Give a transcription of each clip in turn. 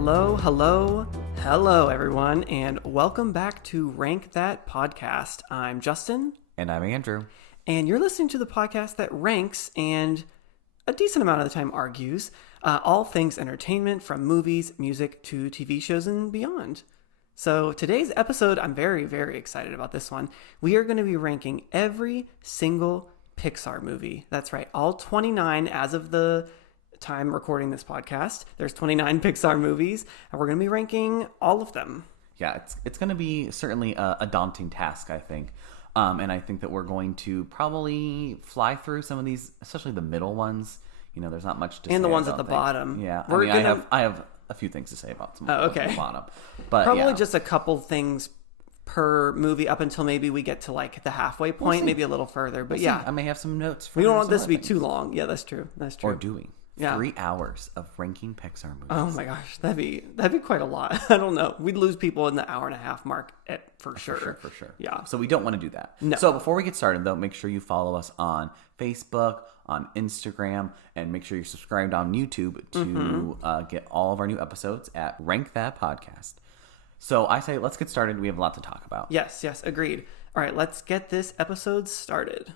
Hello, hello, hello, everyone, and welcome back to Rank That Podcast. I'm Justin. And I'm Andrew. And you're listening to the podcast that ranks and a decent amount of the time argues all things entertainment, from movies, music, to TV shows and beyond. So today's episode, I'm very, very excited about this one. We are going to be ranking every single Pixar movie. That's right, all 29 as of the time recording this podcast. There's 29 Pixar movies, and we're going to be ranking all of them. Yeah, it's going to be certainly a daunting task, I think. And I think that we're going to probably fly through some of these, especially the middle ones. You know, there's not much to say. And the ones at the bottom. Yeah, I have a few things to say about some of the bottom. But probably just a couple things per movie up until maybe we get to like the halfway point, maybe a little further. But I may have some notes. We don't want this to be too long. Yeah, that's true. Or doing 3 hours of ranking Pixar movies. Oh my gosh, that'd be quite a lot. I don't know. We'd lose people in the hour and a half mark for sure. For sure. Yeah. So we don't want to do that. No. So before we get started, though, make sure you follow us on Facebook, on Instagram, and make sure you're subscribed on YouTube to get all of our new episodes at Rank That Podcast. So I say, let's get started. We have a lot to talk about. Yes, agreed. All right, let's get this episode started.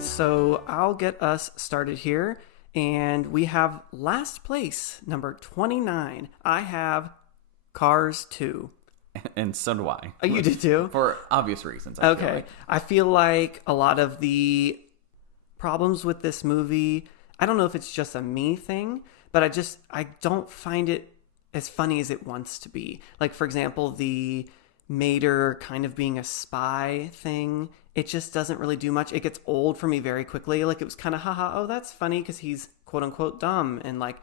So I'll get us started here, and we have last place, number 29. I have Cars 2. And so do I. Oh, you did too? For obvious reasons. I feel like a lot of the problems with this movie, I don't know if it's just a me thing, but I don't find it as funny as it wants to be. Like, for example, the Mater kind of being a spy thing, it just doesn't really do much. It gets old for me very quickly. Like, it was kind of, oh, that's funny because he's quote unquote dumb and like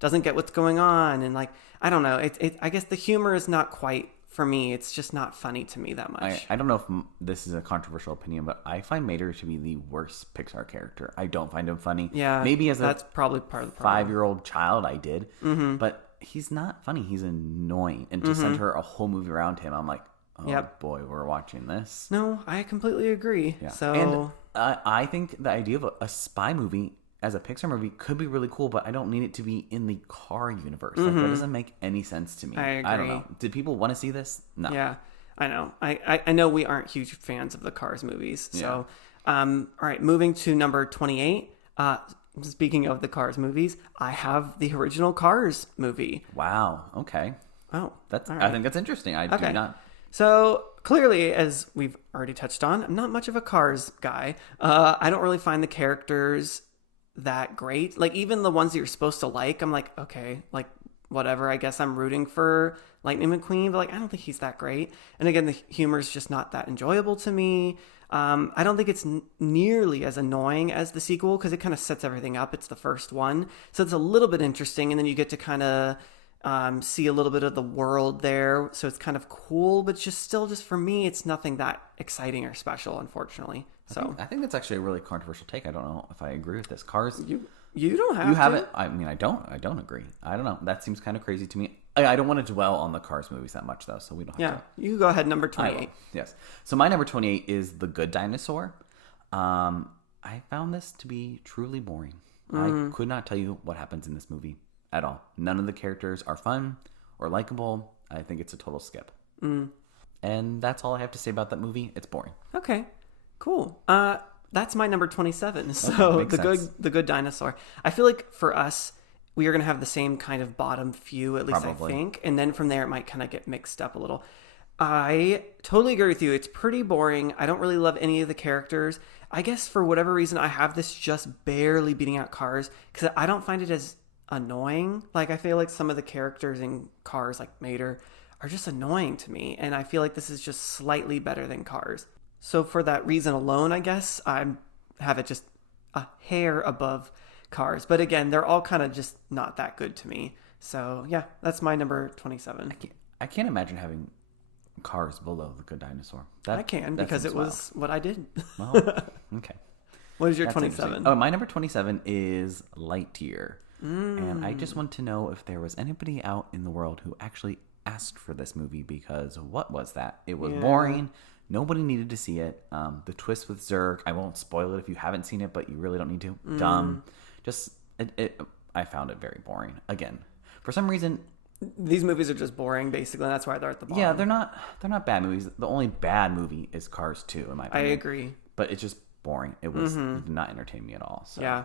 doesn't get what's going on. And like, I don't know. I guess the humor is not quite for me. It's just not funny to me that much. I don't know if this is a controversial opinion, but I find Mater to be the worst Pixar character. I don't find him funny. Yeah. Maybe that's probably part of the problem. 5-year-old child I did. Mm-hmm. But he's not funny. He's annoying. And to center a whole movie around him, I'm like, oh boy, we're watching this. No, I completely agree. Yeah. So, and I think the idea of a spy movie as a Pixar movie could be really cool, but I don't need it to be in the car universe. Like, that doesn't make any sense to me. I agree. I don't know. Did people want to see this? No. Yeah, I know. I know we aren't huge fans of the Cars movies. So, all right, moving to number 28. Speaking of the Cars movies, I have the original Cars movie. Wow. Okay. Oh, that's. Right. I think that's interesting. I do not. So clearly, as we've already touched on, I'm not much of a Cars guy. I don't really find the characters that great. Like, even the ones that you're supposed to like, I'm like, okay, like whatever. I guess I'm rooting for Lightning McQueen, but like, I don't think he's that great. And again, the humor is just not that enjoyable to me. I don't think it's nearly as annoying as the sequel because it kind of sets everything up. It's the first one, so it's a little bit interesting, and then you get to kind of see a little bit of the world there, so it's kind of cool, but just for me, it's nothing that exciting or special, unfortunately. So I think that's actually a really controversial take. I don't know if I agree with this. Cars, you don't have you to. have it. I mean, I don't agree. I don't know. That seems kind of crazy to me. I don't want to dwell on the Cars movies that much, though, so we don't have to. Yeah, you go ahead. Number 28. Yes. So my number 28 is The Good Dinosaur. I found this to be truly boring. I could not tell you what happens in this movie at all. None of the characters are fun or likable. I think it's a total skip. And that's all I have to say about that movie. It's boring. Okay, cool. That's my number 27. So the Good Dinosaur. I feel like for us, we are going to have the same kind of bottom few, at least probably. I think. And then from there, it might kind of get mixed up a little. I totally agree with you. It's pretty boring. I don't really love any of the characters. I guess for whatever reason, I have this just barely beating out Cars because I don't find it as annoying. Like, I feel like some of the characters in Cars, like Mater, are just annoying to me. And I feel like this is just slightly better than Cars. So for that reason alone, I guess I have it just a hair above Cars. But again, they're all kind of just not that good to me. So yeah, that's my number 27. I can't imagine having Cars below The Good Dinosaur. I can, because it was what I did. Well, okay. What is your 27? Oh, my number 27 is Lightyear. And I just want to know if there was anybody out in the world who actually asked for this movie, because what was that? It was boring. Nobody needed to see it. The twist with Zurg, I won't spoil it if you haven't seen it, but you really don't need to. Dumb. Just, I found it very boring. Again, for some reason... These movies are just boring, basically, and that's why they're at the bottom. Yeah, they're not bad movies. The only bad movie is Cars 2, in my opinion. I agree. But it's just boring. It did not entertain me at all. So. Yeah.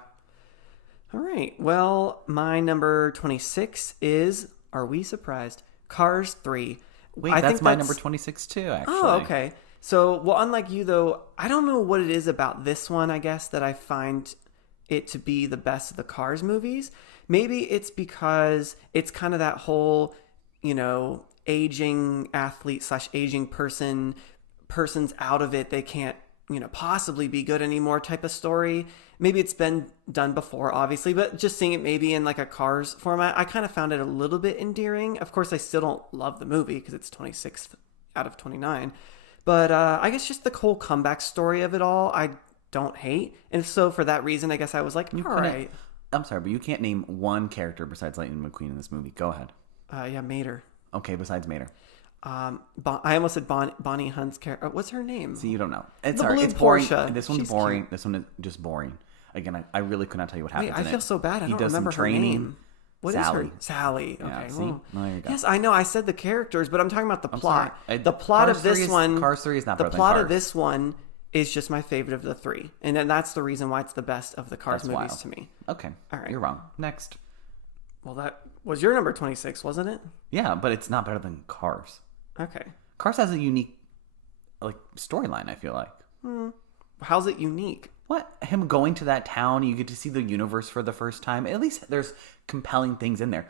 All right. Well, my number 26 is, are we surprised? Cars 3. Wait, that's my number 26 too, actually. Oh, okay. So, well, unlike you, though, I don't know what it is about this one, I guess, that I find it to be the best of the Cars movies. Maybe it's because it's kind of that whole, aging athlete / aging person's out of it. They can't, possibly be good anymore type of story. Maybe it's been done before, obviously, but just seeing it maybe in like a Cars format, I kind of found it a little bit endearing. Of course, I still don't love the movie because it's 26th out of 29. But I guess just the whole comeback story of it all, I don't hate. And so for that reason, I guess I was like, all right. I'm sorry, but you can't name one character besides Lightning McQueen in this movie. Go ahead. Yeah, Mater. Okay, besides Mater. I almost said Bonnie Hunt's character. What's her name? See, you don't know. It's boring. Porsche. This one's boring. Cute. This one is just boring. Again, I really could not tell you what happens. Wait, I feel so bad. I don't remember her name. What Sally. is her? Sally. Okay. Yeah, see? There you go. Yes, I know. I said the characters, but I'm talking about the plot. The plot of this one. Cars 3 is not better than Cars. The plot Cars. of this one is just my favorite of the three, and then that's the reason why it's the best of the Cars movies wild. to me. Okay. All right. You're wrong. Next. Well, that was your number 26, wasn't it? Yeah, but it's not better than Cars. Okay. Cars has a unique, storyline, I feel like. How's it unique? What? Him going to that town, you get to see the universe for the first time. At least there's compelling things in there.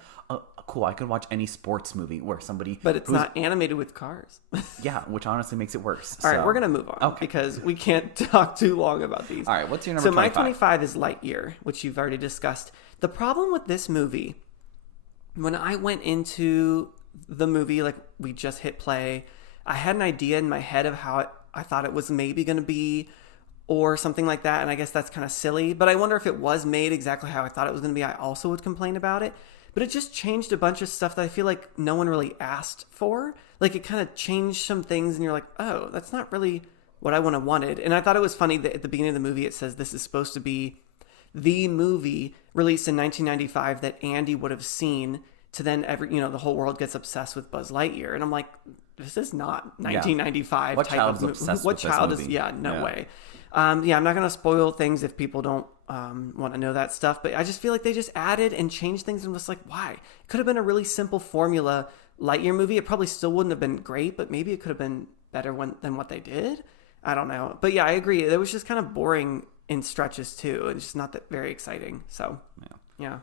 Cool, I could watch any sports movie where somebody... But it's not animated with cars. Yeah, which honestly makes it worse. All right, we're going to move on because we can't talk too long about these. All right, what's your number 25? So my 25 is Lightyear, which you've already discussed. The problem with this movie, when I went into the movie, like we just hit play, I had an idea in my head of how I thought it was maybe going to be or something like that, and I guess that's kind of silly, but I wonder if it was made exactly how I thought it was going to be, I also would complain about it. But it just changed a bunch of stuff that I feel like no one really asked for. Like, it kind of changed some things, and you're like, oh, that's not really what I would have wanted. And I thought it was funny that at the beginning of the movie, it says this is supposed to be the movie released in 1995 that Andy would have seen to then the whole world gets obsessed with Buzz Lightyear. And I'm like, this is not 1995 What type child of is obsessed What with this child movie? is, no way. I'm not going to spoil things if people don't want to know that stuff, but I just feel like they just added and changed things, and was like, why? It could have been a really simple formula Lightyear movie. It probably still wouldn't have been great, but maybe it could have been better than what they did. I don't know. But yeah, I agree. It was just kind of boring in stretches too. It's just not that very exciting. So, yeah.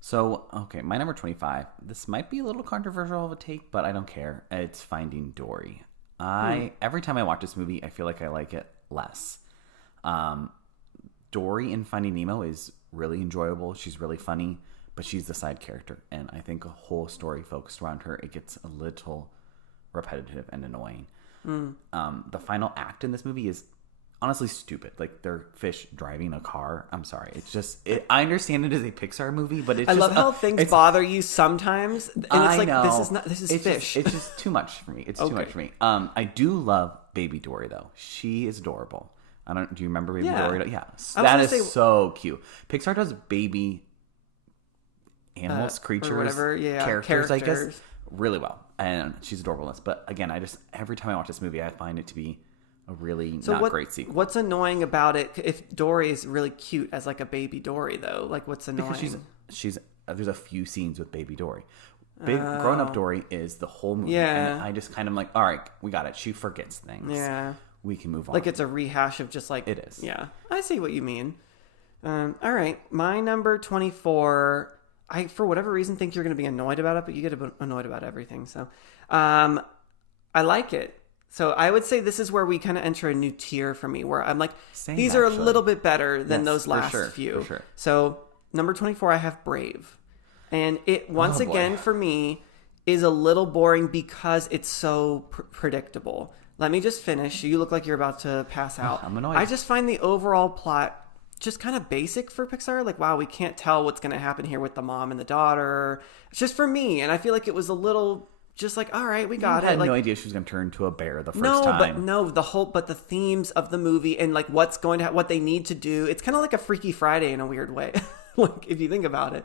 So, okay, my number 25. This might be a little controversial of a take, but I don't care. It's Finding Dory. Every time I watch this movie, I feel like I like it less. Dory in Finding Nemo is really enjoyable. She's really funny, but she's the side character. And I think a whole story focused around her, it gets a little repetitive and annoying. The final act in this movie is honestly stupid. Like, they're fish driving a car. I'm sorry. It's just... I understand it is a Pixar movie, but it's I just... love how things bother you sometimes. And it's like, know. this is fish. It's just too much for me. It's too much for me. I do love Baby Dory, though. She is adorable. Do you remember Baby Dory? Yeah. That is so cute. Pixar does baby animals, creatures, characters, I guess, really well. And she's adorable in this. But again, every time I watch this movie, I find it to be a really great sequel. What's annoying about it, if Dory is really cute as like a baby Dory, though? Like, what's annoying? Because she's there's a few scenes with Baby Dory. Grown up Dory is the whole movie. Yeah. And I just kind of like, all right, we got it. She forgets things. Yeah. We can move on. Like, it's a rehash of just like... It is. Yeah. I see what you mean. All right. My number 24... I, for whatever reason, think you're going to be annoyed about it, but you get annoyed about everything. So, I like it. So I would say this is where we kind of enter a new tier for me, where I'm like, these are a little bit better than those last few. For sure. So number 24, I have Brave. And it, once again, for me, is a little boring because it's so predictable. Let me just finish. You look like you're about to pass out. I'm annoyed. I just find the overall plot just kind of basic for Pixar. Like, wow, we can't tell what's going to happen here with the mom and the daughter. It's just for me. And I feel like it was a little just like, all right, we got it. I had like, no idea she was going to turn into a bear the first time. But the themes of the movie and like what's going to what they need to do. It's kind of like a Freaky Friday in a weird way. Like if you think about it,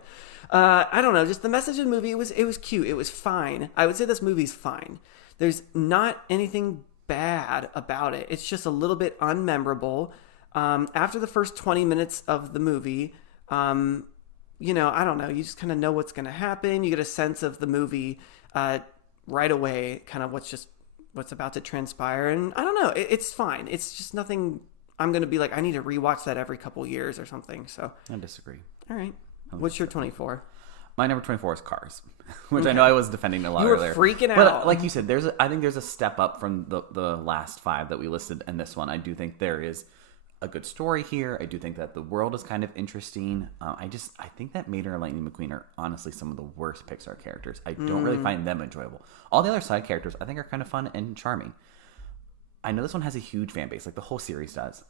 I don't know. Just the message of the movie. It was cute. It was fine. I would say this movie's fine. There's not anything bad about it. It's just a little bit unmemorable. After the first 20 minutes of the movie, I don't know. You just kind of know what's going to happen. You get a sense of the movie right away, kind of what's about to transpire. And I don't know. It's fine. It's just nothing. I'm going to be like, I need to rewatch that every couple years or something. So I disagree. All right. What's your 24? My number 24 is Cars, which I know I was defending a lot earlier. You were freaking out. But like you said, I think there's a step up from the last 5 that we listed and this one. I do think there is a good story here. I do think that the world is kind of interesting. I think that Mater and Lightning McQueen are honestly some of the worst Pixar characters. I don't really find them enjoyable. All the other side characters I think are kind of fun and charming. I know this one has a huge fan base, like the whole series does.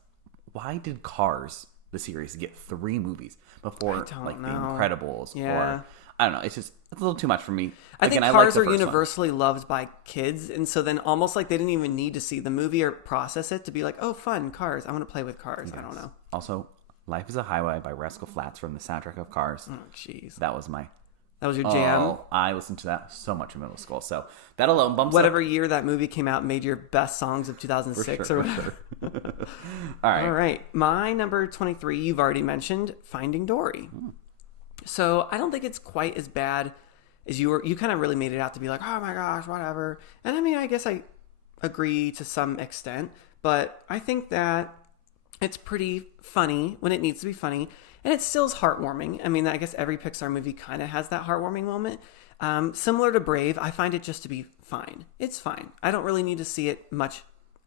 Why did Cars, the series, get 3 movies before like The Incredibles? Yeah. Or I don't know. It's a little too much for me. I think Cars are universally loved by kids, and so then almost like they didn't even need to see the movie or process it to be like, oh, fun, Cars. I want to play with Cars. Yes. I don't know. Also, Life is a Highway by Rascal Flatts from the soundtrack of Cars. Oh, jeez. That was your jam? Oh, I listened to that so much in middle school. So that alone bumps whatever up. Year that movie came out made your best songs of 2006 or whatever. Sure. All right. My number 23, you've already mentioned, Finding Dory. So I don't think it's quite as bad as you kind of really made it out to be like, oh my gosh, whatever. And I mean, I guess I agree to some extent, but I think that it's pretty funny when it needs to be funny. And it still is heartwarming. I mean, I guess every Pixar movie kind of has that heartwarming moment. Similar to Brave, I find it just to be fine. It's fine. I don't really need to see it much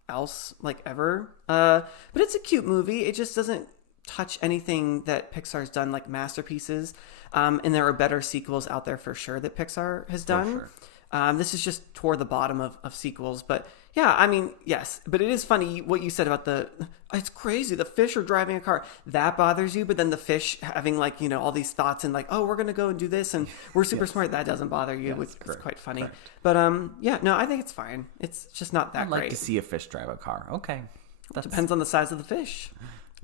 else, like ever. But it's a cute movie. It just doesn't touch anything that Pixar's done, like masterpieces. And there are better sequels out there for sure that Pixar has done. Sure. This is just toward the bottom of sequels. But yeah, I mean, yes. But it is funny what you said about it's crazy. The fish are driving a car. That bothers you. But then the fish having like, all these thoughts and like, oh, we're going to go and do this. And we're super smart. That doesn't bother you, which is quite funny. Correct. But I think it's fine. It's just not that great. I'd like to see a fish drive a car. Okay. Depends on the size of the fish.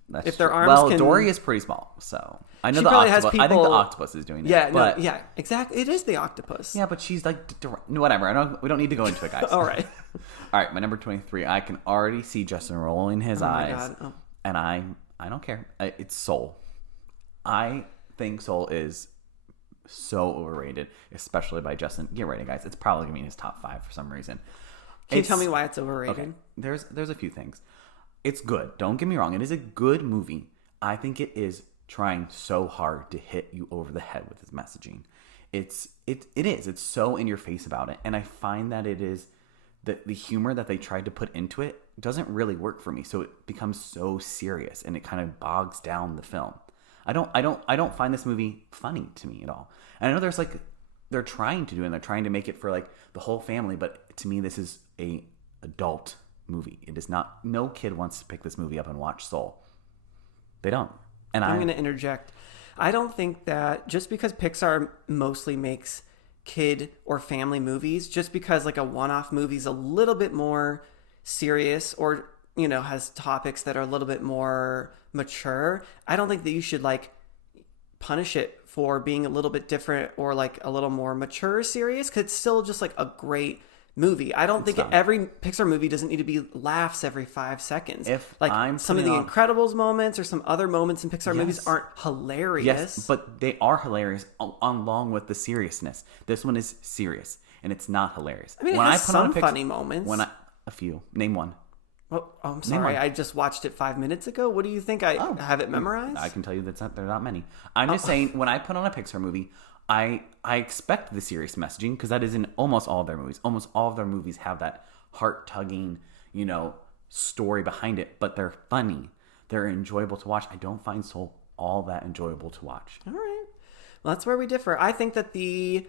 That's if their true. arms Well, Dory is pretty small, so I know she the probably octopus. has people... I think the octopus is doing it. Yeah, exactly. It is the octopus. Yeah, but she's like whatever. We don't need to go into it, guys. All right. All right. My number 23. I can already see Justin rolling his eyes, God. Oh. And I don't care. It's Soul. I think Soul is so overrated, especially by Justin. Get ready, guys. It's probably gonna be in his top 5 for some reason. Can you tell me why it's overrated? Okay. There's a few things. It's good. Don't get me wrong. It is a good movie. I think it is trying so hard to hit you over the head with its messaging. It is. It's so in your face about it. And I find that it is the humor that they tried to put into it doesn't really work for me. So it becomes so serious and it kind of bogs down the film. I don't find this movie funny to me at all. And I know there's like they're trying to do it and they're trying to make it for like the whole family, but to me this is a adult movie. It is not. No kid wants to pick this movie up and watch Soul. They don't. And I'm going to interject. I don't think that just because Pixar mostly makes kid or family movies, just because like a one-off movie is a little bit more serious or has topics that are a little bit more mature, I don't think that you should like punish it for being a little bit different or like a little more mature serious, because it's still just like a great movie. I don't think every Pixar movie doesn't need to be laughs every 5 seconds. If like I'm some of the Incredibles moments or some other moments in Pixar movies aren't hilarious. Yes, but they are hilarious along with the seriousness. This one is serious and it's not hilarious. I mean, it has some funny moments. A few. Name one. Oh, I'm sorry. I just watched it 5 minutes ago. What do you think? I have it memorized? I can tell you that there are not many. I'm just saying, when I put on a Pixar movie, I expect the serious messaging because that is in almost all of their movies. Almost all of their movies have that heart-tugging, story behind it, but they're funny. They're enjoyable to watch. I don't find Soul all that enjoyable to watch. All right. Well, that's where we differ. I think that the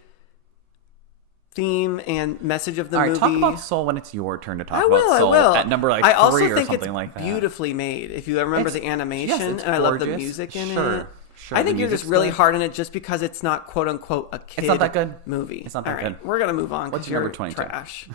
theme and message of the movie... All right, talk about Soul when it's your turn to talk about Soul. I will. At number 3 or something like that. Beautifully made. If you remember the animation, and I love the music in it. Sure, I think you're just really hard on it just because it's not quote unquote a kid. It's not that good. Movie. It's not that good. We're gonna move on. What's your number 22? Trash.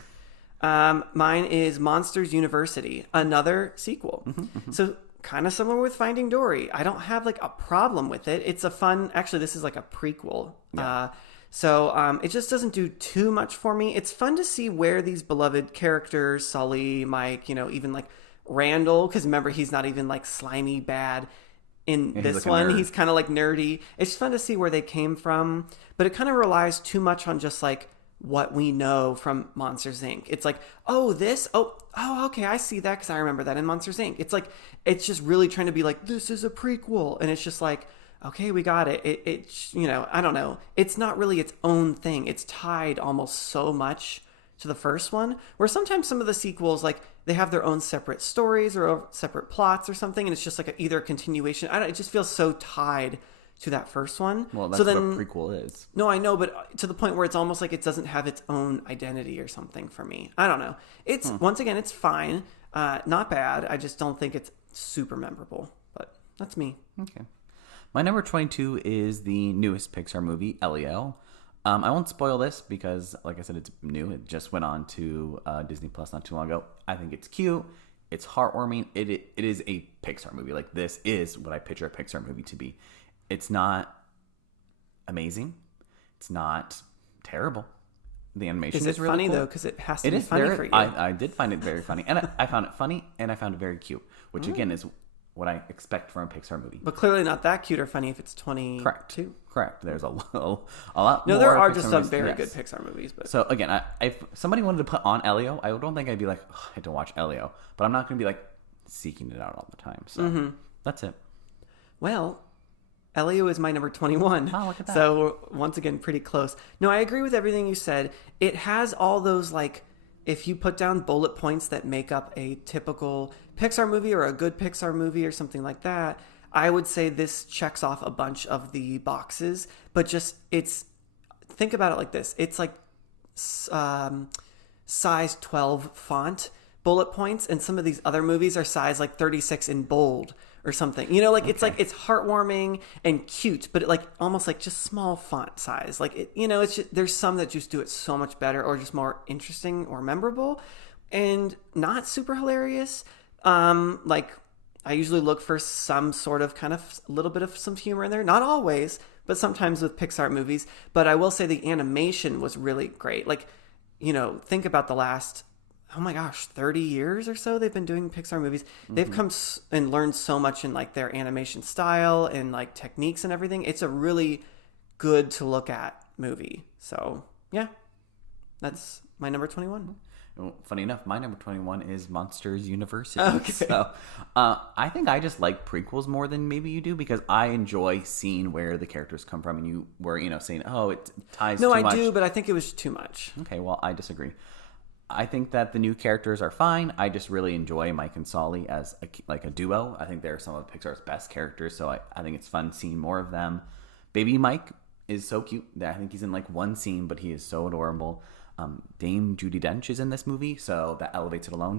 Mine is Monsters University, another sequel. So kind of similar with Finding Dory. I don't have like a problem with it. It's a fun. Actually, this is like a prequel. Yeah. So it just doesn't do too much for me. It's fun to see where these beloved characters, Sully, Mike, even like Randall, because remember, he's not even like slimy bad in this one. He's kind of like nerdy. It's fun to see where they came from, but it kind of relies too much on just like what we know from Monsters Inc. It's like, okay, I see that because I remember that in Monsters Inc. It's like, it's just really trying to be like, this is a prequel. And it's just like, okay, we got it. It's I don't know. It's not really its own thing. It's tied almost so much to the first one, where sometimes some of the sequels, like, they have their own separate stories or separate plots or something, and it's just like either a continuation. It just feels so tied to that first one. Well, that's what a prequel is. No, I know, but to the point where it's almost like it doesn't have its own identity or something for me. I don't know. It's once again, it's fine, not bad. I just don't think it's super memorable. But that's me. Okay. My number 22 is the newest Pixar movie, Elio. I won't spoil this because, like I said, it's new. It just went on to Disney Plus not too long ago. I think it's cute. It's heartwarming. It is a Pixar movie. Like, this is what I picture a Pixar movie to be. It's not amazing. It's not terrible. The animation is really funny, cool. though? Because it has to be funny for you. I did find it very funny. And I found it funny, and I found it very cute, which, again, is what I expect from a Pixar movie. But clearly not that cute or funny if it's 22. Correct. There's a lot more. No, there are just some very good Pixar movies. But so again, if somebody wanted to put on Elio, I don't think I'd be like, I had to watch Elio. But I'm not going to be like seeking it out all the time. So that's it. Well, Elio is my number 21. Oh, look at that. So once again, pretty close. No, I agree with everything you said. It has all those, like, if you put down bullet points that make up a typical Pixar movie or a good Pixar movie or something like that, I would say this checks off a bunch of the boxes. But just, think about it like this. It's like size 12 font bullet points, and some of these other movies are size like 36 in bold or something. It's like, it's heartwarming and cute, but almost like just small font size. Like, it's just, there's some that just do it so much better or just more interesting or memorable and not super hilarious. Like, I usually look for some sort of kind of little bit of some humor in there. Not always, but sometimes with Pixar movies. But I will say the animation was really great. Like, think about the last, 30 years or so they've been doing Pixar movies. They've come and learned so much in like their animation style and like techniques and everything. It's a really good to look at movie. So yeah, that's my number 21. Well, funny enough, my number 21 is Monsters University. Okay. So I think I just like prequels more than maybe you do, because I enjoy seeing where the characters come from, and you were, saying, oh, it ties too much. No, I do, but I think it was too much. Okay, well, I disagree. I think that the new characters are fine. I just really enjoy Mike and Sully as a duo. I think they're some of Pixar's best characters, so I think it's fun seeing more of them. Baby Mike is so cute. I think he's in like one scene, but he is so adorable. Dame Judi Dench is in this movie, so that elevates it alone.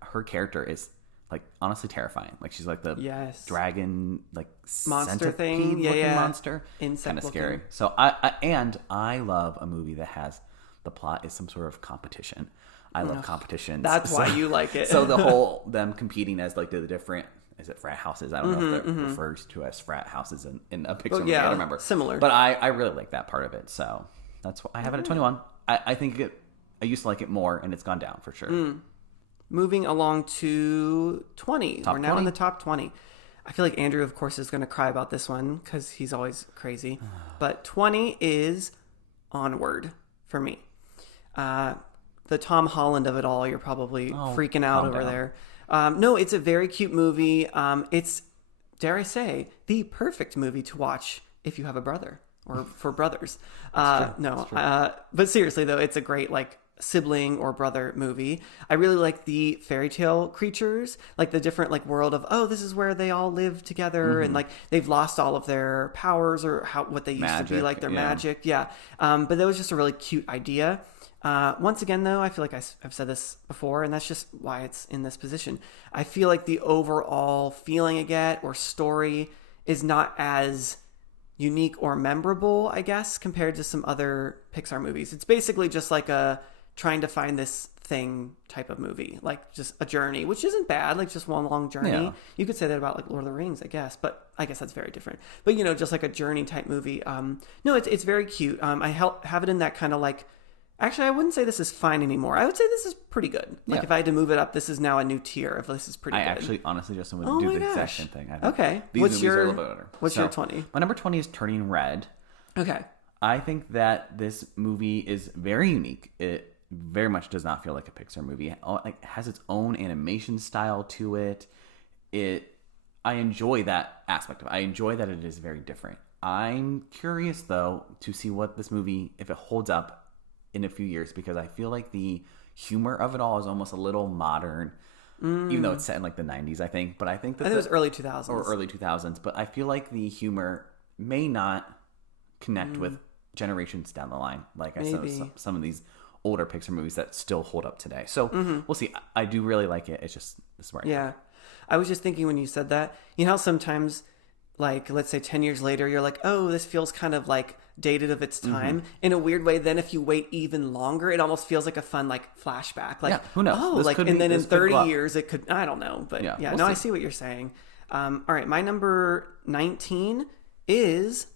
Her character is like honestly terrifying. Like, she's like the dragon, like monster thing, looking monster, kind of scary. So I love a movie that has the plot is some sort of competition. I love competitions. That's why you like it. So the whole them competing as like the different, is it frat houses? I don't know if that refers to as frat houses in a Pixar movie. I don't remember. Similar. But I really like that part of it. So that's why I have it at 21. I think I used to like it more, and it's gone down for sure. Moving along to 20. Top We're now 20. in the top 20. I feel like Andrew, of course, is going to cry about this one because he's always crazy. But 20 is Onward for me. The Tom Holland of it all, you're probably freaking out over there. No, it's a very cute movie. It's, dare I say, the perfect movie to watch if you have a brother or for brothers. But seriously though, it's a great like sibling or brother movie. I really like the fairy tale creatures, like the different like world of, this is where they all live together, and like they've lost all of their powers or what they used to be, like their magic. Yeah. But that was just a really cute idea. Once again, though, I feel like I've said this before, and that's just why it's in this position. I feel like the overall feeling I get or story is not as unique or memorable, I guess, compared to some other Pixar movies. It's basically just like a trying to find this thing type of movie, like just a journey, which isn't bad, like just one long journey. Yeah. You could say that about like Lord of the Rings, I guess, but I guess that's very different. But just like a journey type movie. No, it's very cute. I have it in that kind of like, actually, I wouldn't say this is fine anymore. I would say this is pretty good. Like if I had to move it up, this is now a new tier of this is pretty good. I actually honestly just want to do the exact same thing. Okay. What's your 20? My number 20 is Turning Red. Okay. I think that this movie is very unique. It very much does not feel like a Pixar movie. It has its own animation style to it. I enjoy that aspect of it. I enjoy that it is very different. I'm curious, though, to see what this movie, if it holds up in a few years, because I feel like the humor of it all is almost a little modern, even though it's set in like the 90s, I think. But I think that it was early 2000s. Or early 2000s. But I feel like the humor may not connect with generations down the line. Like I said, some of these older Pixar movies that still hold up today. So we'll see. I do really like it. It's just, this is where I think. I was just thinking when you said that, you know how sometimes, like, let's say 10 years later, you're like, oh, this feels kind of like dated of its time in a weird way. Then if you wait even longer, it almost feels like a fun, like, flashback. Like, who knows? Oh, like, and then in 30 years, it could, I don't know. But we'll see. I see what you're saying. All right. My number 19 is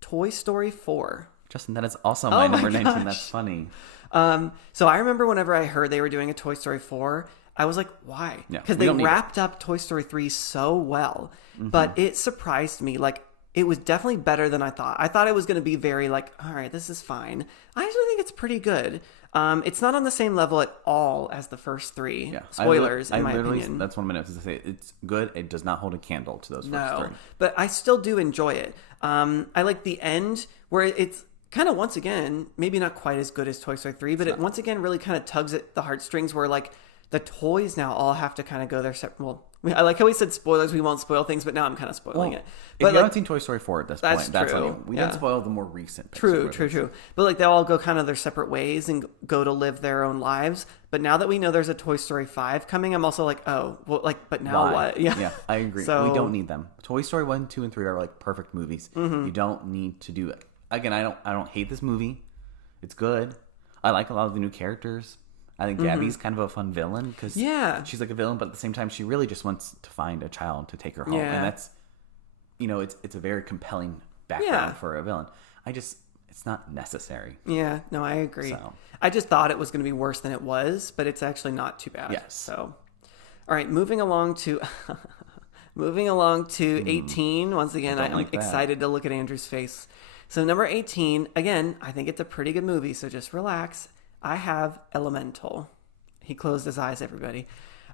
Toy Story 4. Justin, that is also my number 19. That's funny. So I remember whenever I heard they were doing a Toy Story 4, I was like, why? Because they wrapped up Toy Story 3 so well, but it surprised me. Like, it was definitely better than I thought. I thought it was going to be very like, all right, this is fine. I actually think it's pretty good. It's not on the same level at all as the first three. Yeah. Spoilers, in my opinion. That's one of my notes. To say it's good. It does not hold a candle to those first three. But I still do enjoy it. I like the end where it's kind of, once again, maybe not quite as good as Toy Story 3, but it once again really kind of tugs at the heartstrings where like the toys now all have to kind of go their separate. Well, I like how we said spoilers. We won't spoil things, but now I'm kind of spoiling it. But if you haven't seen Toy Story 4 at this point, that's on you. We didn't spoil the more recent. True. But like they all go kind of their separate ways and go to live their own lives. But now that we know there's a Toy Story 5 coming, I'm also like, oh, well, like, but now what? Yeah, I agree. So, we don't need them. Toy Story 1, 2, and 3 are like perfect movies. You don't need to do it. Again, I don't hate this movie. It's good. I like a lot of the new characters. I think Gabby's kind of a fun villain because she's like a villain, but at the same time, she really just wants to find a child to take her home. Yeah. And that's, it's a very compelling background for a villain. It's not necessary. Yeah, no, I agree. So. I just thought it was going to be worse than it was, but it's actually not too bad. Yes. So, all right, moving along to 18. Once again, I'm excited to look at Andrew's face. So number 18, again, I think it's a pretty good movie, so just relax. I have Elemental. He closed his eyes, everybody.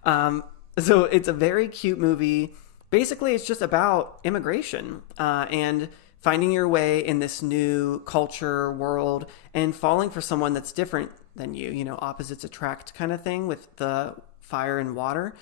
So it's a very cute movie. Basically, it's just about immigration and finding your way in this new culture, world, and falling for someone that's different than you. Opposites attract kind of thing with the fire and water.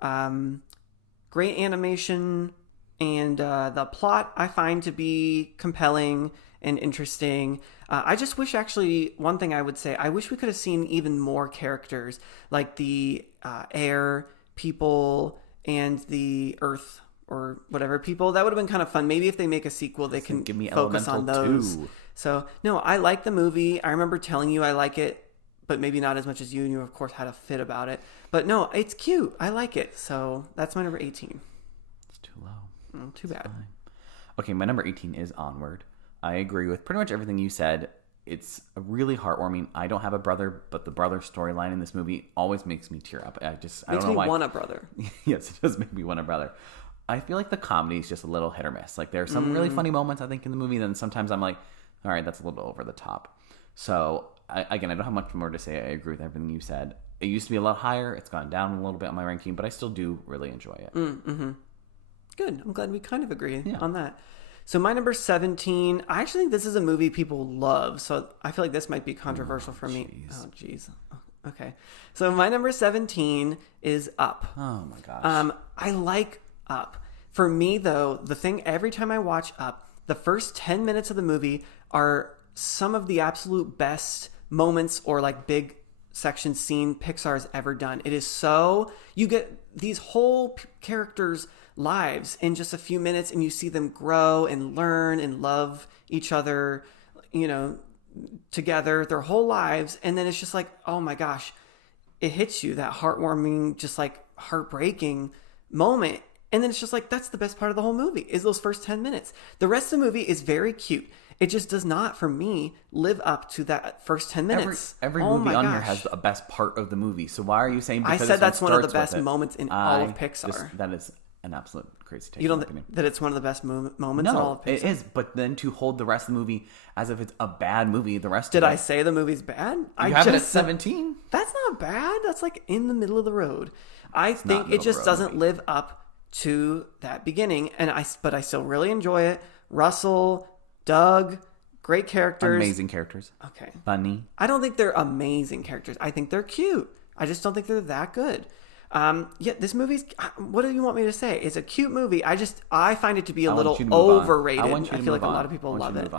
Great animation. And the plot I find to be compelling and interesting. I just wish, actually, one thing I would say, I wish we could have seen even more characters, like the air people and the earth or whatever people. That would have been kind of fun. Maybe if they make a sequel, they can focus on those. Too. So, no, I like the movie. I remember telling you I like it, but maybe not as much as you. And you, of course, had a fit about it. But no, it's cute. I like it. So that's my number 18. It's too low. Too bad. Fine. Okay, my number 18 is Onward. I agree with pretty much everything you said. It's really heartwarming. I don't have a brother, but the brother storyline in this movie always makes me tear up. I don't know why. Makes me want a brother. Yes, it does make me want a brother. I feel like the comedy is just a little hit or miss. Like, there are some really funny moments, I think, in the movie. Then sometimes I'm like, all right, that's a little over the top. So, I don't have much more to say. I agree with everything you said. It used to be a lot higher. It's gone down a little bit on my ranking, but I still do really enjoy it. Good. I'm glad we kind of agree on that. So my number 17, I actually think this is a movie people love. So I feel like this might be controversial for me. Oh, geez. Okay. So my number 17 is Up. Oh, my gosh. I like Up. For me, though, the thing, every time I watch Up, the first 10 minutes of the movie are some of the absolute best moments or like big section scene Pixar has ever done. It is so, you get these whole characters lives in just a few minutes, and you see them grow and learn and love each other, together their whole lives. And then it's just like, oh my gosh, it hits you, that heartwarming, just like heartbreaking moment. And then it's just like, that's the best part of the whole movie, is those first 10 minutes. The rest of the movie is very cute. It just does not, for me, live up to that first 10 minutes. Every movie on here has the best part of the movie. So why are you saying? I said that's one of the best moments in all of Pixar. That is an absolute crazy take. You don't think that it's one of the best moments in all of Pixar? It is. But then to hold the rest of the movie as if it's a bad movie, the rest Did of it... I say the movie's bad? I have it at 17? That's not bad. That's like in the middle of the road. I think it just doesn't live up to that beginning. But I still really enjoy it. Russell, Doug... Great characters. Amazing characters. Okay. Funny. I don't think they're amazing characters. I think they're cute. I just don't think they're that good. This movie's... What do you want me to say? It's a cute movie. I find it to be a little overrated. I feel like a lot of people love it.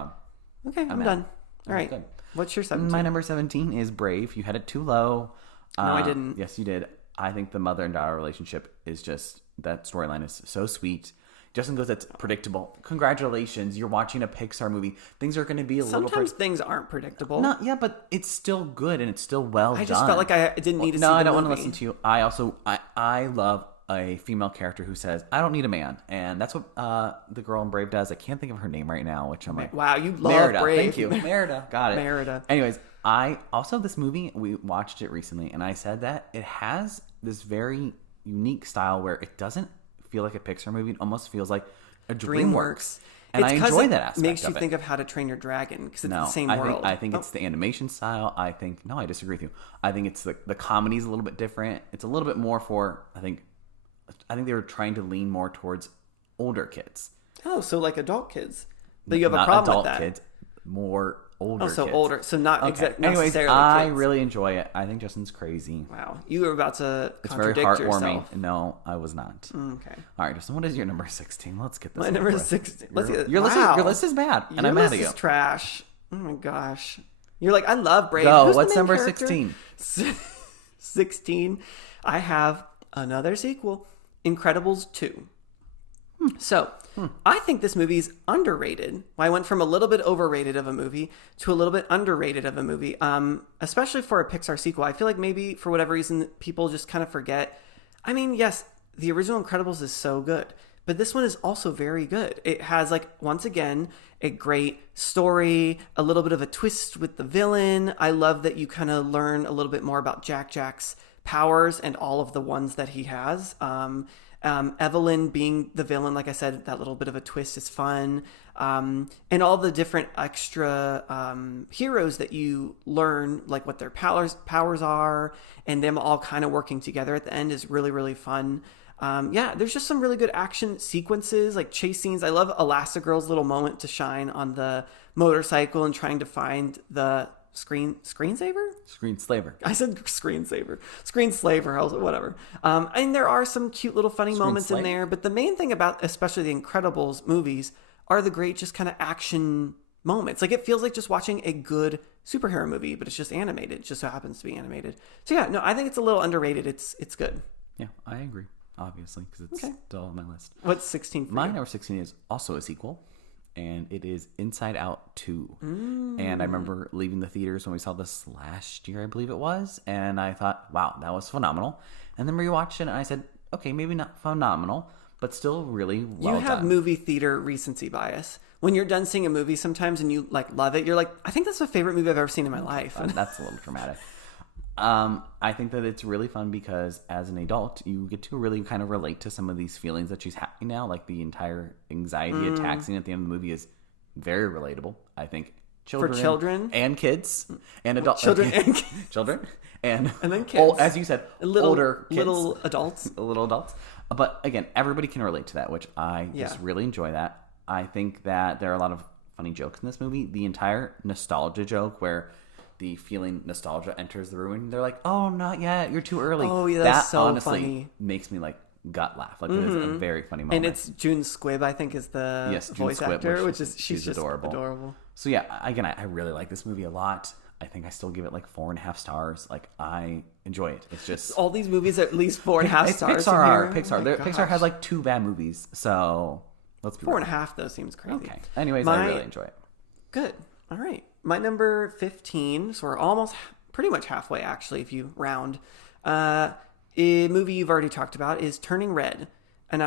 Okay, I'm done. All right. Good. What's your 17? My number 17 is Brave. You had it too low. No, I didn't. Yes, you did. I think the mother and daughter relationship is just... That storyline is so sweet. Justin goes, that's predictable. Congratulations, you're watching a Pixar movie. Things are going to be a little... Sometimes things aren't predictable. But it's still good and it's still well done. I just felt like I didn't need to see the movie. No, I don't want to listen to you. I love a female character who says, I don't need a man. And that's what the girl in Brave does. I can't think of her name right now, which I'm like... Wow, you love Merida. Brave. Thank you. Merida. Got it. Merida. Anyways, this movie, we watched it recently, and I said that it has this very unique style where it doesn't feel like a Pixar movie. It almost feels like a DreamWorks. And I enjoy that aspect of it. Makes you think of How to Train Your Dragon, because it's the same world. I think it's the animation style. I disagree with you. I think it's the comedy's a little bit different. It's a little bit more for, I think they were trying to lean more towards older kids. Oh, so like adult kids. But you have a problem with that. Not adult kids, more older kids. Older. So not exactly Anyways, necessarily I kids. really enjoy it. I think Justin's crazy. Wow. You were about to It's contradict very heartwarming. yourself. No, I was not. Okay. All right, Justin, what is your number 16? Let's get this. My number 16. Your list is bad, and I'm mad at you. Your list is trash. Oh my gosh. You're like, I love Brave. Go. Who's What's the main number character? 16? 16. I have another sequel, Incredibles 2. So, I think this movie's underrated. I went from a little bit overrated of a movie to a little bit underrated of a movie, especially for a Pixar sequel. I feel like maybe for whatever reason, people just kind of forget. I mean, yes, the original Incredibles is so good, but this one is also very good. It has, like, once again, a great story, a little bit of a twist with the villain. I love that you kind of learn a little bit more about Jack's powers and all of the ones that he has. Evelyn being the villain, like I said, that little bit of a twist is fun. And all the different extra heroes that you learn, like what their powers are, and them all kind of working together at the end is really, really fun. There's just some really good action sequences, like chase scenes. I love Elastigirl's little moment to shine on the motorcycle and trying to find the screensaver? Screenslaver. I said screensaver. Screenslaver, whatever. And there are some cute little funny moments in there, but the main thing about especially the Incredibles movies are the great just kind of action moments. Like, it feels like just watching a good superhero movie, but it's just animated. It just so happens to be animated. So yeah, no, I think it's a little underrated. It's good. Yeah, I agree, obviously, because it's still on my list. What's 16 for My you? number 16 is also a sequel. And it is Inside Out 2. And I remember leaving the theaters when we saw this last year, I believe it was. And I thought, wow, that was phenomenal. And then we watched it and I said, okay, maybe not phenomenal, but still really well done. You have movie theater recency bias. When you're done seeing a movie sometimes and you like love it, you're like, I think that's my favorite movie I've ever seen in my life. That's a little dramatic. I think that it's really fun because as an adult, you get to really kind of relate to some of these feelings that she's having now. Like the entire anxiety attack scene at the end of the movie is very relatable. I think for children and kids and adults, children and then kids, as you said, older kids, little adults. But again, everybody can relate to that, which I just really enjoy that. I think that there are a lot of funny jokes in this movie. The entire nostalgia joke where the feeling nostalgia enters the room. They're like, "Oh, not yet. You're too early." Oh, yeah, that's so honestly funny. Makes me like gut laugh. Like it is a very funny moment. And it's June Squibb, I think, is the voice actor, which is she's just adorable. So yeah, again, I really like this movie a lot. I think I still give it like 4.5 stars. Like, I enjoy it. It's just all these movies at least 4.5 stars. Pixar has like 2 bad movies, so let's be 4.5 though seems crazy. Okay. Anyways, I really enjoy it. Good. All right. My number 15. So we're almost pretty much halfway actually, if you round. A movie you've already talked about is Turning Red, and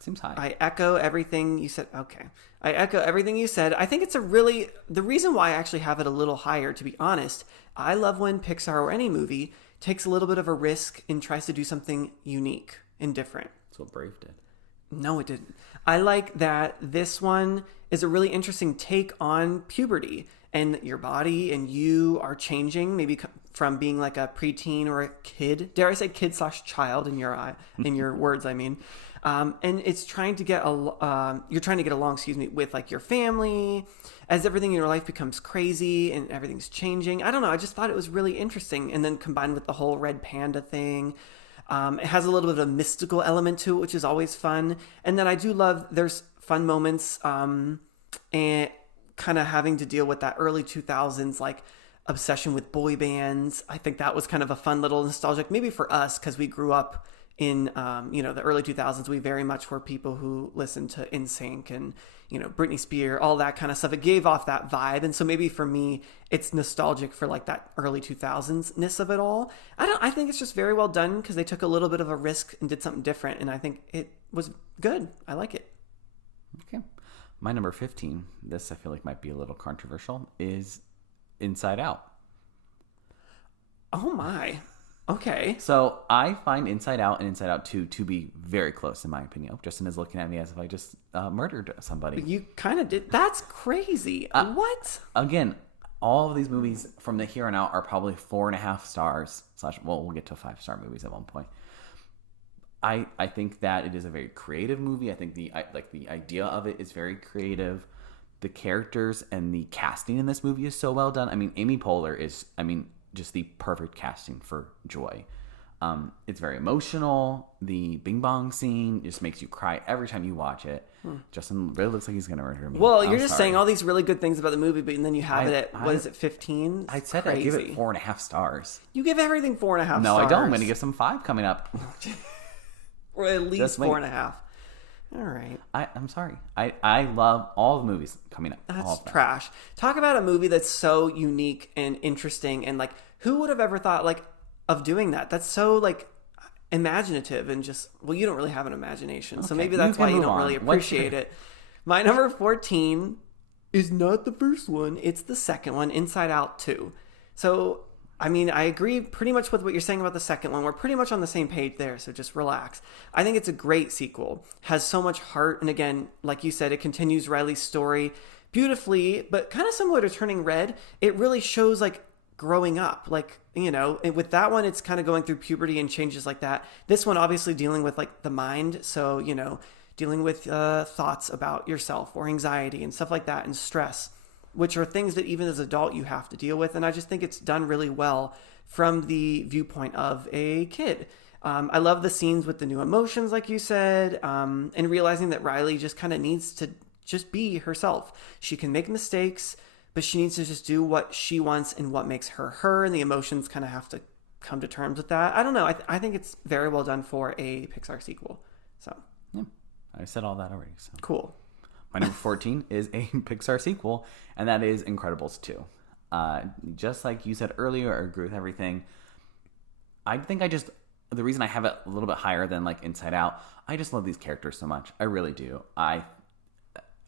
seems high. I echo everything you said. Okay. I echo everything you said. I think it's the reason why I actually have it a little higher, to be honest, I love when Pixar or any movie takes a little bit of a risk and tries to do something unique and different. That's what Brave did. No, it didn't. I like that this one is a really interesting take on puberty and your body and you are changing, maybe from being like a preteen or a kid. Dare I say kid/child in your words, I mean. And it's trying to get you're trying to get along, with like your family as everything in your life becomes crazy and everything's changing. I don't know. I just thought it was really interesting. And then combined with the whole red panda thing, it has a little bit of a mystical element to it, which is always fun. And then I do love there's fun moments, and kind of having to deal with that early 2000s, like obsession with boy bands. I think that was kind of a fun little nostalgic, maybe for us, because we grew up in the early 2000s. We very much were people who listened to NSYNC and Britney Spears, all that kind of stuff. It gave off that vibe, and so maybe for me it's nostalgic for like that early 2000s-ness of it all. I think it's just very well done because they took a little bit of a risk and did something different, and I think it was good. I like it. Okay, my number 15, this I feel like might be a little controversial, is Inside Out. Oh my. Okay. So I find Inside Out and Inside Out 2 to be very close, in my opinion. Justin is looking at me as if I just murdered somebody. You kind of did. That's crazy. What? Again, all of these movies from the here on out are probably 4.5 stars. We'll get to 5-star movies at one point. I think that it is a very creative movie. I think the idea of it is very creative. The characters and the casting in this movie is so well done. I mean, Amy Poehler is, just the perfect casting for Joy. It's very emotional. The Bing Bong scene just makes you cry every time you watch it. Justin really looks like he's going to murder me. Well, you're just saying all these really good things about the movie, but then you have it at, what is it, 15? I said I give it 4.5 stars. You give everything 4.5 stars. No, I don't. I'm going to give some 5 coming up. Or at least 4.5. All right. I'm sorry. I love all the movies coming up. That's trash. Talk about a movie that's so unique and interesting, and like, who would have ever thought like of doing that? That's so like imaginative and just, well, you don't really have an imagination, so maybe that's why you don't really appreciate it. My number 14 is not the first one; it's the second one, Inside Out 2. So, I agree pretty much with what you're saying about the second one. We're pretty much on the same page there, so just relax. I think it's a great sequel. Has so much heart, and again, like you said, it continues Riley's story beautifully, but kind of similar to Turning Red. It really shows like growing up, like, with that one, it's kind of going through puberty and changes like that. This one obviously dealing with like the mind, so, dealing with thoughts about yourself or anxiety and stuff like that, and stress, which are things that even as an adult you have to deal with. And I just think it's done really well from the viewpoint of a kid. I love the scenes with the new emotions, like you said, and realizing that Riley just kind of needs to just be herself. She can make mistakes, but she needs to just do what she wants and what makes her her, and the emotions kind of have to come to terms with that. I don't know. I think it's very well done for a Pixar sequel. So yeah, I said all that already. So cool. My number 14 is a Pixar sequel, and that is Incredibles 2. Just like you said earlier, I agree with everything. I think the reason I have it a little bit higher than like Inside Out, I just love these characters so much. I really do. I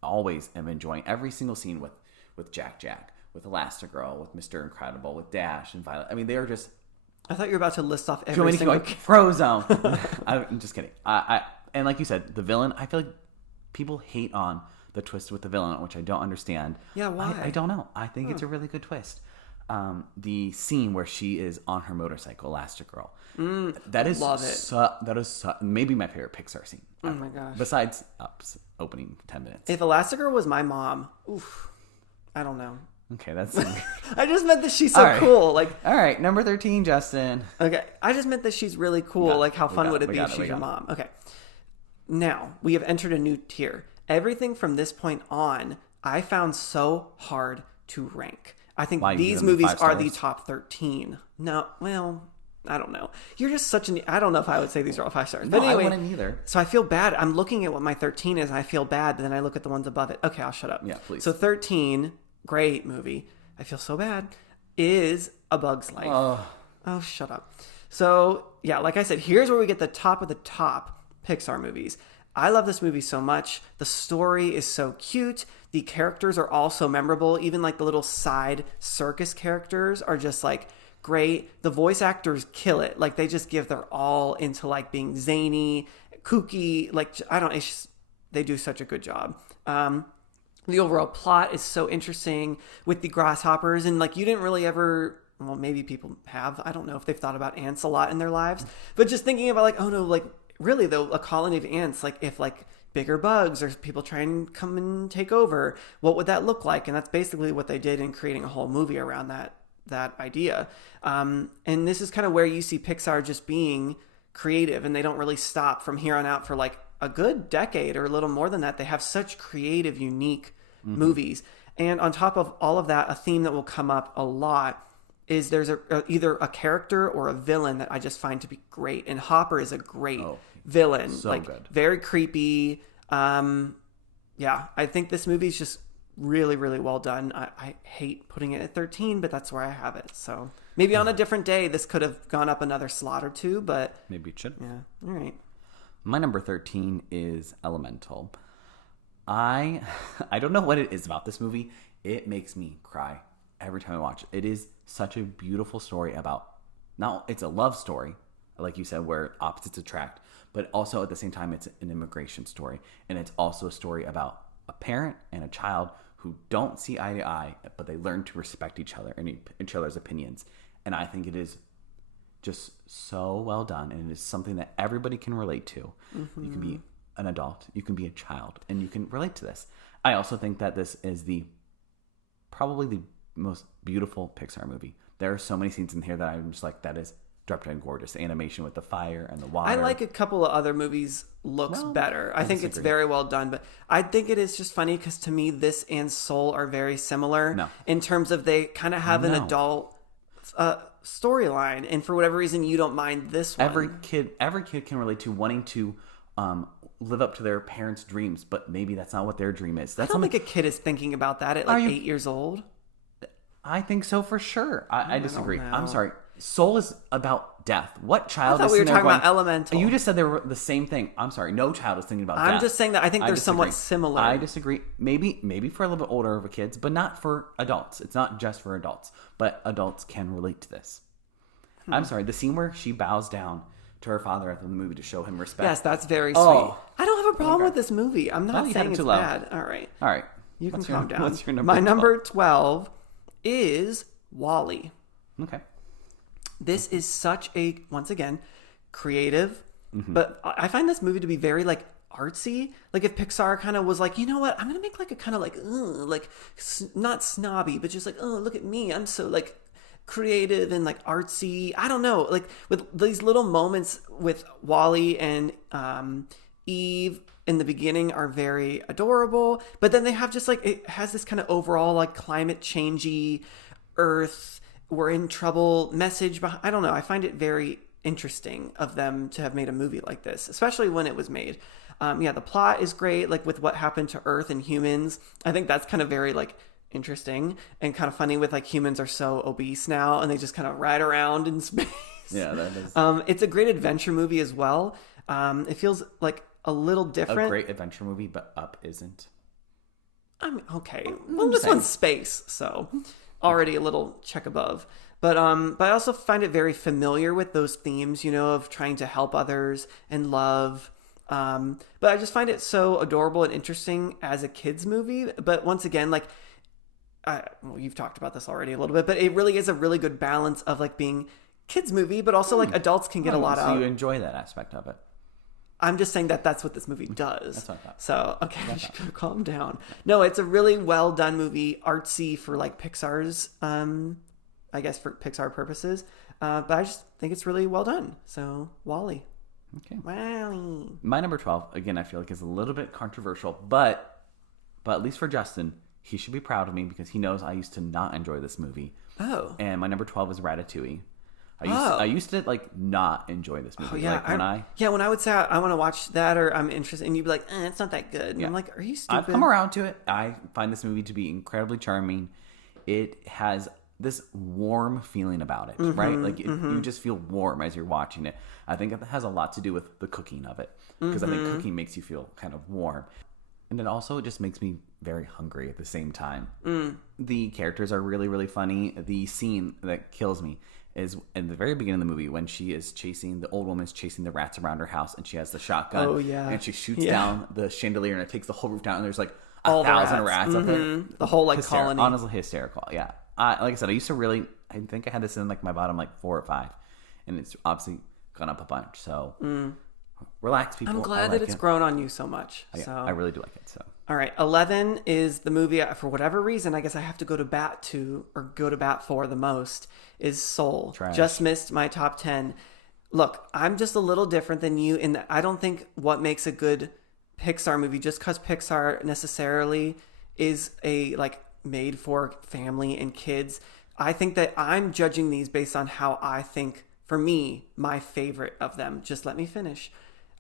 always am enjoying every single scene with Jack, with Elastigirl, with Mr. Incredible, with Dash and Violet. They are just... I thought you were about to list off every single... Frozone. I'm just kidding. And like you said, the villain, I feel like people hate on the twist with the villain, which I don't understand. Yeah, why? I don't know. I think it's a really good twist. The scene where she is on her motorcycle, Elastigirl. That is love it. That is maybe my favorite Pixar scene. Oh my gosh. Besides opening 10 minutes. If Elastigirl was my mom, I don't know. Okay, that's... I just meant that she's so cool. Like, all right, number 13, Justin. Okay, I just meant that she's really cool. Like, how fun would it be if she's your mom? Okay. Now, we have entered a new tier. Everything from this point on, I found so hard to rank. I think these movies are the top 13. No, well, I don't know. You're just such an... I don't know if I would say these are all 5 stars. But anyway, I wouldn't either. So I feel bad. I'm looking at what my 13 is, and I feel bad, but then I look at the ones above it. Okay, I'll shut up. Yeah, please. So 13, great movie. I feel so bad. Is A Bug's Life. Oh, shut up. So, yeah, like I said, here's where we get the top of the top Pixar movies. I love this movie so much. The story is so cute. The characters are all so memorable. Even like the little side circus characters are just like great. The voice actors kill it. Like they just give their all into like being zany, kooky. Like, they do such a good job. The overall plot is so interesting with the grasshoppers, and like you didn't really ever... Well, maybe people have. I don't know if they've thought about ants a lot in their lives. But just thinking about like, oh no, like really though, a colony of ants, like if like bigger bugs or people try and come and take over, what would that look like? And that's basically what they did in creating a whole movie around that idea. And this is kind of where you see Pixar just being creative, and they don't really stop from here on out for like a good decade or a little more than that. They have such creative, unique movies. And on top of all of that, a theme that will come up a lot is there's either a character or a villain that I just find to be great. And Hopper is a great villain. So like good. Very creepy. Yeah, I think this movie is just really, really well done. I hate putting it at 13, but that's where I have it. So maybe on a different day, this could have gone up another slot or two, but... Maybe it should. Yeah, all right. My number 13 is Elemental. I don't know what it is about this movie. It makes me cry every time I watch it. It is such a beautiful story about... Now, it's a love story, like you said, where opposites attract, but also at the same time, it's an immigration story. And it's also a story about a parent and a child who don't see eye to eye, but they learn to respect each other and each other's opinions. And I think it is just so well done, and it is something that everybody can relate to. Mm-hmm. You can be an adult, you can be a child, and you can relate to this. I also think that this is probably the most beautiful Pixar movie. There are so many scenes in here that I'm just like, that is directed and gorgeous. The animation with the fire and the water. I like a couple of other movies looks better. I think it's very well done, but I think it is just funny because to me, this and Soul are very similar in terms of they kind of have an adult storyline, and for whatever reason, you don't mind this one. Every kid can relate to wanting to live up to their parents' dreams, but maybe that's not what their dream is. I don't think a kid is thinking about that at like 8 years old. I think so for sure. I disagree. I'm sorry. Soul is about death. What child I thought we were talking about Elemental. You just said they were the same thing. I'm sorry. No child is thinking about death. I'm just saying that I think they're somewhat similar. I disagree. Maybe for a little bit older of kids, but not for adults. It's not just for adults, but adults can relate to this. I'm sorry. The scene where she bows down to her father at the movie to show him respect. Yes, that's very sweet. I don't have a problem with this movie. I'm not saying it's bad. All right. You can calm down. What's your number? My number 12 is WALL-E. Okay. This is such a, once again, creative, but I find this movie to be very like artsy. Like if Pixar kind of was like, you know what, I'm going to make like a kind of like not snobby, but just like, oh, look at me. I'm so like creative and like artsy. I don't know. Like with these little moments with WALL-E and Eve in the beginning are very adorable, but then they have just like, it has this kind of overall like climate changey Earth, we're in trouble message behind. I don't know. I find it very interesting of them to have made a movie like this, especially when it was made. The plot is great. Like with what happened to Earth and humans, I think that's kind of very like interesting and kind of funny with like humans are so obese now and they just kind of ride around in space. Yeah, that is. It's a great adventure movie as well. It feels like a little different. A great adventure movie, but Up isn't. I mean, okay. Well, this one's space, so already a little check above. But I also find it very familiar with those themes, you know, of trying to help others and love. But I just find it so adorable and interesting as a kid's movie. But once again, like, you've talked about this already a little bit, but it really is a really good balance of like being kids movie, but also like adults can get a lot out. So you enjoy that aspect of it. I'm just saying that that's what this movie does. That's what I thought. So, okay, you should calm down. No, it's a really well done movie, artsy for like Pixar's, I guess for Pixar purposes. But I just think it's really well done. So, WALL-E. Okay. WALL-E. My number 12, again, I feel like is a little bit controversial, but at least for Justin, he should be proud of me because he knows I used to not enjoy this movie. Oh. And my number 12 is Ratatouille. I used to like not enjoy this movie. Oh, yeah. Like when I would say I want to watch that or I'm interested, and you'd be like, it's not that good. And I'm like, are you stupid? I've come around to it. I find this movie to be incredibly charming. It has this warm feeling about it, right? Like you just feel warm as you're watching it. I think it has a lot to do with the cooking of it because I think cooking makes you feel kind of warm. And it also just makes me very hungry at the same time. The characters are really, really funny. The scene that kills me is in the very beginning of the movie when the old woman's chasing the rats around her house and she has the shotgun. Oh, yeah. And she shoots down the chandelier and it takes the whole roof down and there's like 1,000 rats up there. The whole like colony. Honestly hysterical, yeah. Like I said, I think I had this in like my bottom like 4 or 5. And it's obviously gone up a bunch. So relax, people. I'm glad that it's grown on you so much. So I really do like it. So all right, 11 is the movie for whatever reason I guess I have to go to bat for the most is Soul. Trash. Just missed my top 10. Look, I'm just a little different than you in that I don't think what makes a good Pixar movie just because Pixar necessarily is a like made for family and kids. I think that I'm judging these based on how I think, for me, my favorite of them. Just let me finish.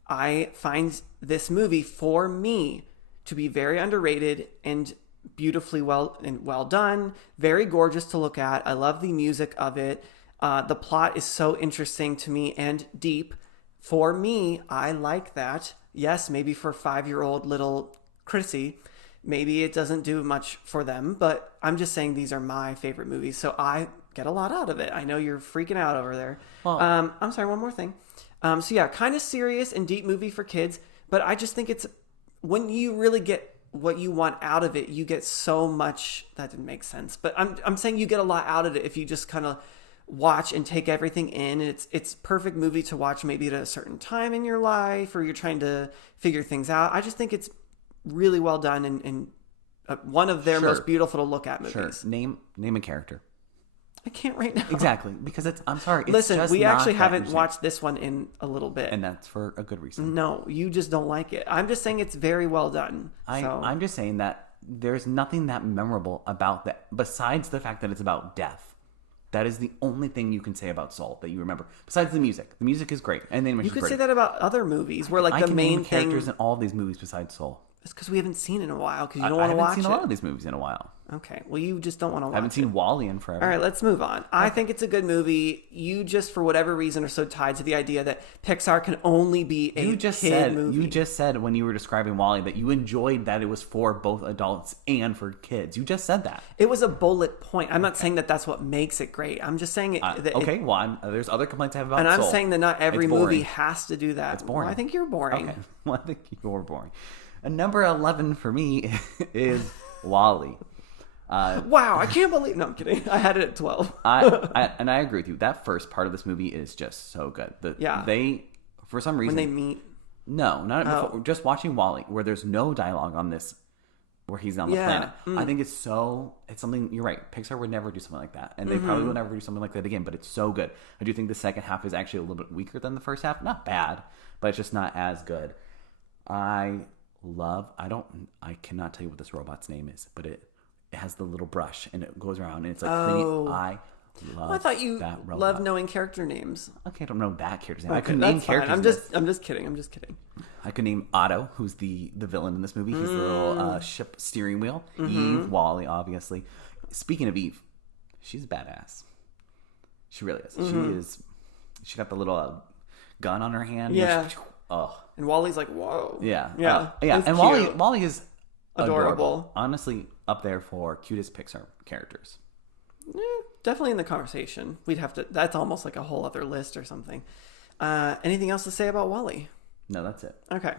I find this movie, for me, to be very underrated and beautifully well done, very gorgeous to look at. I love the music of it. The plot is so interesting to me and deep. For me, I like that. Yes, maybe for 5-year-old little Chrissy, maybe it doesn't do much for them, but I'm just saying these are my favorite movies, so I get a lot out of it. I know you're freaking out over there. Well, I'm sorry, one more thing. So yeah, kind of serious and deep movie for kids, but I just think it's when you really get what you want out of it, you get so much. That didn't make sense, but I'm saying you get a lot out of it if you just kind of watch and take everything in. And it's perfect movie to watch maybe at a certain time in your life or you're trying to figure things out. I just think it's really well done and one of their most beautiful to look at movies. Sure. Name a character. I can't right now. Exactly, because I'm sorry. It's Listen, just we actually not haven't watched this one in a little bit. And that's for a good reason. No, you just don't like it. I'm just saying it's very well done. I'm just saying that there's nothing that memorable about that besides the fact that it's about death. That is the only thing you can say about Soul that you remember. Besides the music. The music is great. And then you could say that about other movies where like the main characters in all these movies besides Soul. It's because we haven't seen it in a while because you don't want to watch it. I haven't seen a lot of these movies in a while. Okay. Well, you just don't want to watch it. I haven't seen WALL-E in forever. All right, let's move on. I think it's a good movie. You just, for whatever reason, are so tied to the idea that Pixar can only be a kid movie. You just said when you were describing WALL-E that you enjoyed that it was for both adults and for kids. You just said that. It was a bullet point. I'm not saying that that's what makes it great. I'm just saying there's other complaints I have about Soul. And I'm saying that not every movie has to do that. It's boring. Well, I think you're boring. Okay. Well, I think you're boring. And number 11 for me is WALL-E. Wow, I can't believe... No, I'm kidding. I had it at 12. I agree with you. That first part of this movie is just so good. They, for some reason... When they meet? No, not before. Just watching WALL-E, where there's no dialogue on this, where he's on the planet. I think it's something... You're right. Pixar would never do something like that. And they probably will never do something like that again, but it's so good. I do think the second half is actually a little bit weaker than the first half. Not bad, but it's just not as good. I cannot tell you what this robot's name is, but it has the little brush and it goes around and it's like cleaning. I thought you loved knowing character names. Okay, I don't know that character's name. I couldn't name characters. I'm just kidding. I could name Otto, who's the villain in this movie. He's the little ship steering wheel. Eve, WALL-E, obviously. Speaking of Eve, she's a badass. She really is. She got the little gun on her hand. Yeah. Oh. And Wally's like, whoa. Yeah. And WALL-E is adorable. Honestly, up there for cutest Pixar characters. Definitely in the conversation. That's almost like a whole other list or something. Anything else to say about WALL-E? No, that's it. Okay.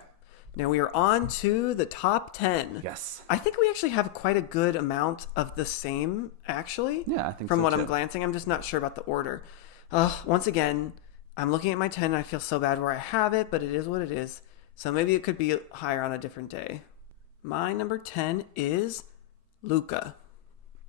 Now we are on to the top 10. Yes. I think we actually have quite a good amount of the same, actually. Yeah, I think from so what too. I'm glancing. I'm just not sure about the order. Once again, I'm looking at my 10 and I feel so bad where I have it, but it is what it is. So maybe it could be higher on a different day. My number 10 is Luca.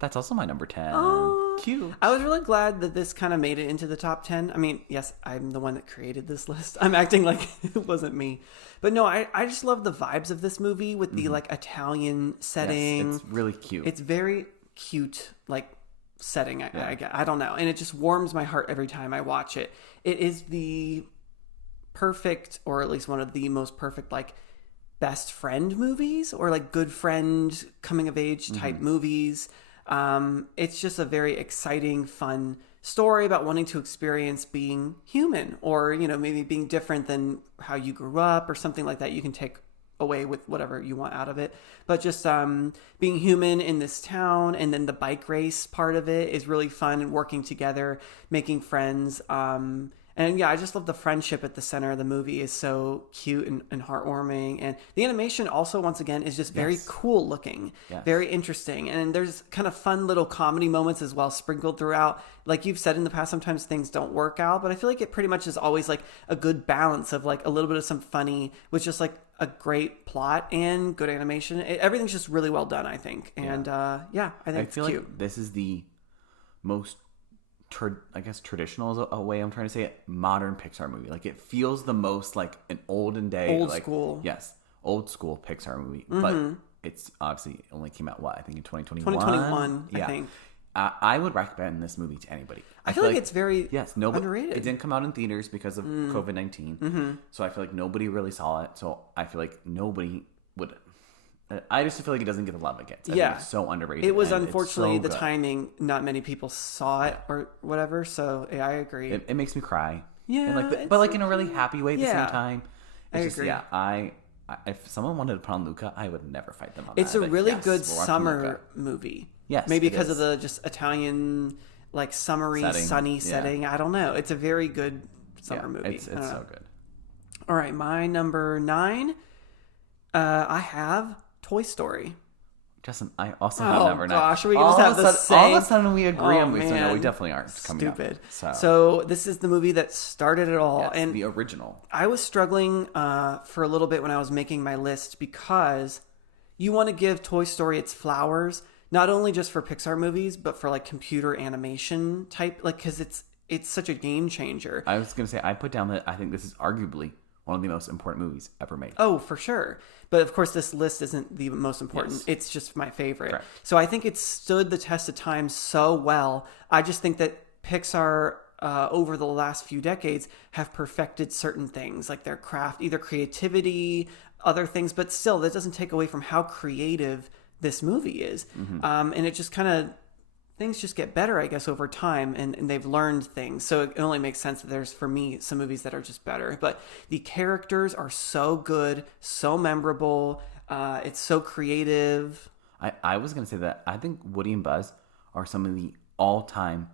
That's also my number 10. Oh, cute. I was really glad that this kind of made it into the top 10. I mean, yes, I'm the one that created this list. I'm acting like it wasn't me. But no, I just love the vibes of this movie with the like Italian setting. Yes, it's really cute. It's very cute, like setting. I don't know. And it just warms my heart every time I watch it. It is the perfect, or at least one of the most perfect, like best friend movies or like good friend coming of age type movies. It's just a very exciting, fun story about wanting to experience being human, or, you know, maybe being different than how you grew up or something like that. You can take away with whatever you want out of it, but just being human in this town. And then the bike race part of it is really fun, and working together, making friends. And yeah, I just love the friendship at the center of the movie is so cute and heartwarming. And the animation also, once again, is just very cool looking, very interesting. And there's kind of fun little comedy moments as well sprinkled throughout. Like you've said in the past, sometimes things don't work out, but I feel like it pretty much is always like a good balance of like a little bit of some funny with just like a great plot and good animation. Everything's just really well done, I think. And I think it's cute. Like this is the most traditional is a way I'm trying to say it, modern Pixar movie. Like it feels the most like an olden day, old school. Yes, old school Pixar movie. But it's obviously only came out I think in 2021. 2021, I think. I would recommend this movie to anybody. I feel like it's very underrated. It didn't come out in theaters because of COVID-19. So I feel like nobody really saw it. So I feel like nobody would. I just feel like it doesn't get the love it gets. I think it's so underrated. It was unfortunately the timing. Not many people saw it or whatever. So yeah, I agree. It makes me cry. Yeah, and but like in a really happy way at the same time. I agree. Yeah, if someone wanted to put on Luca, I would never fight them on it's that. It's a really good summer movie. Yes, maybe because of the just Italian like summery, sunny setting. I don't know. It's a very good summer movie. It's so good. All right, my number 9. I have Toy Story. Justin, I also have number 9. Gosh, we just have the same. All of a sudden we agree on movies. So no, we definitely aren't coming Stupid. up. So this is the movie that started it all. Yes, and the original. I was struggling for a little bit when I was making my list, because you want to give Toy Story its flowers, not only just for Pixar movies, but for like computer animation type, like, because it's such a game changer. I was going to say, I put down that I think this is arguably one of the most important movies ever made. Oh, for sure. But of course, this list isn't the most important. Yes. It's just my favorite. Correct. So I think it stood the test of time so well. I just think that Pixar, over the last few decades, have perfected certain things, like their craft, either creativity, other things, but still, that doesn't take away from how creative this movie is. And it just kind of, things just get better, I guess, over time, and they've learned things. So it only makes sense that there's, for me, some movies that are just better. But the characters are so good, so memorable. It's so creative. I was going to say that I think Woody and Buzz are some of the all-time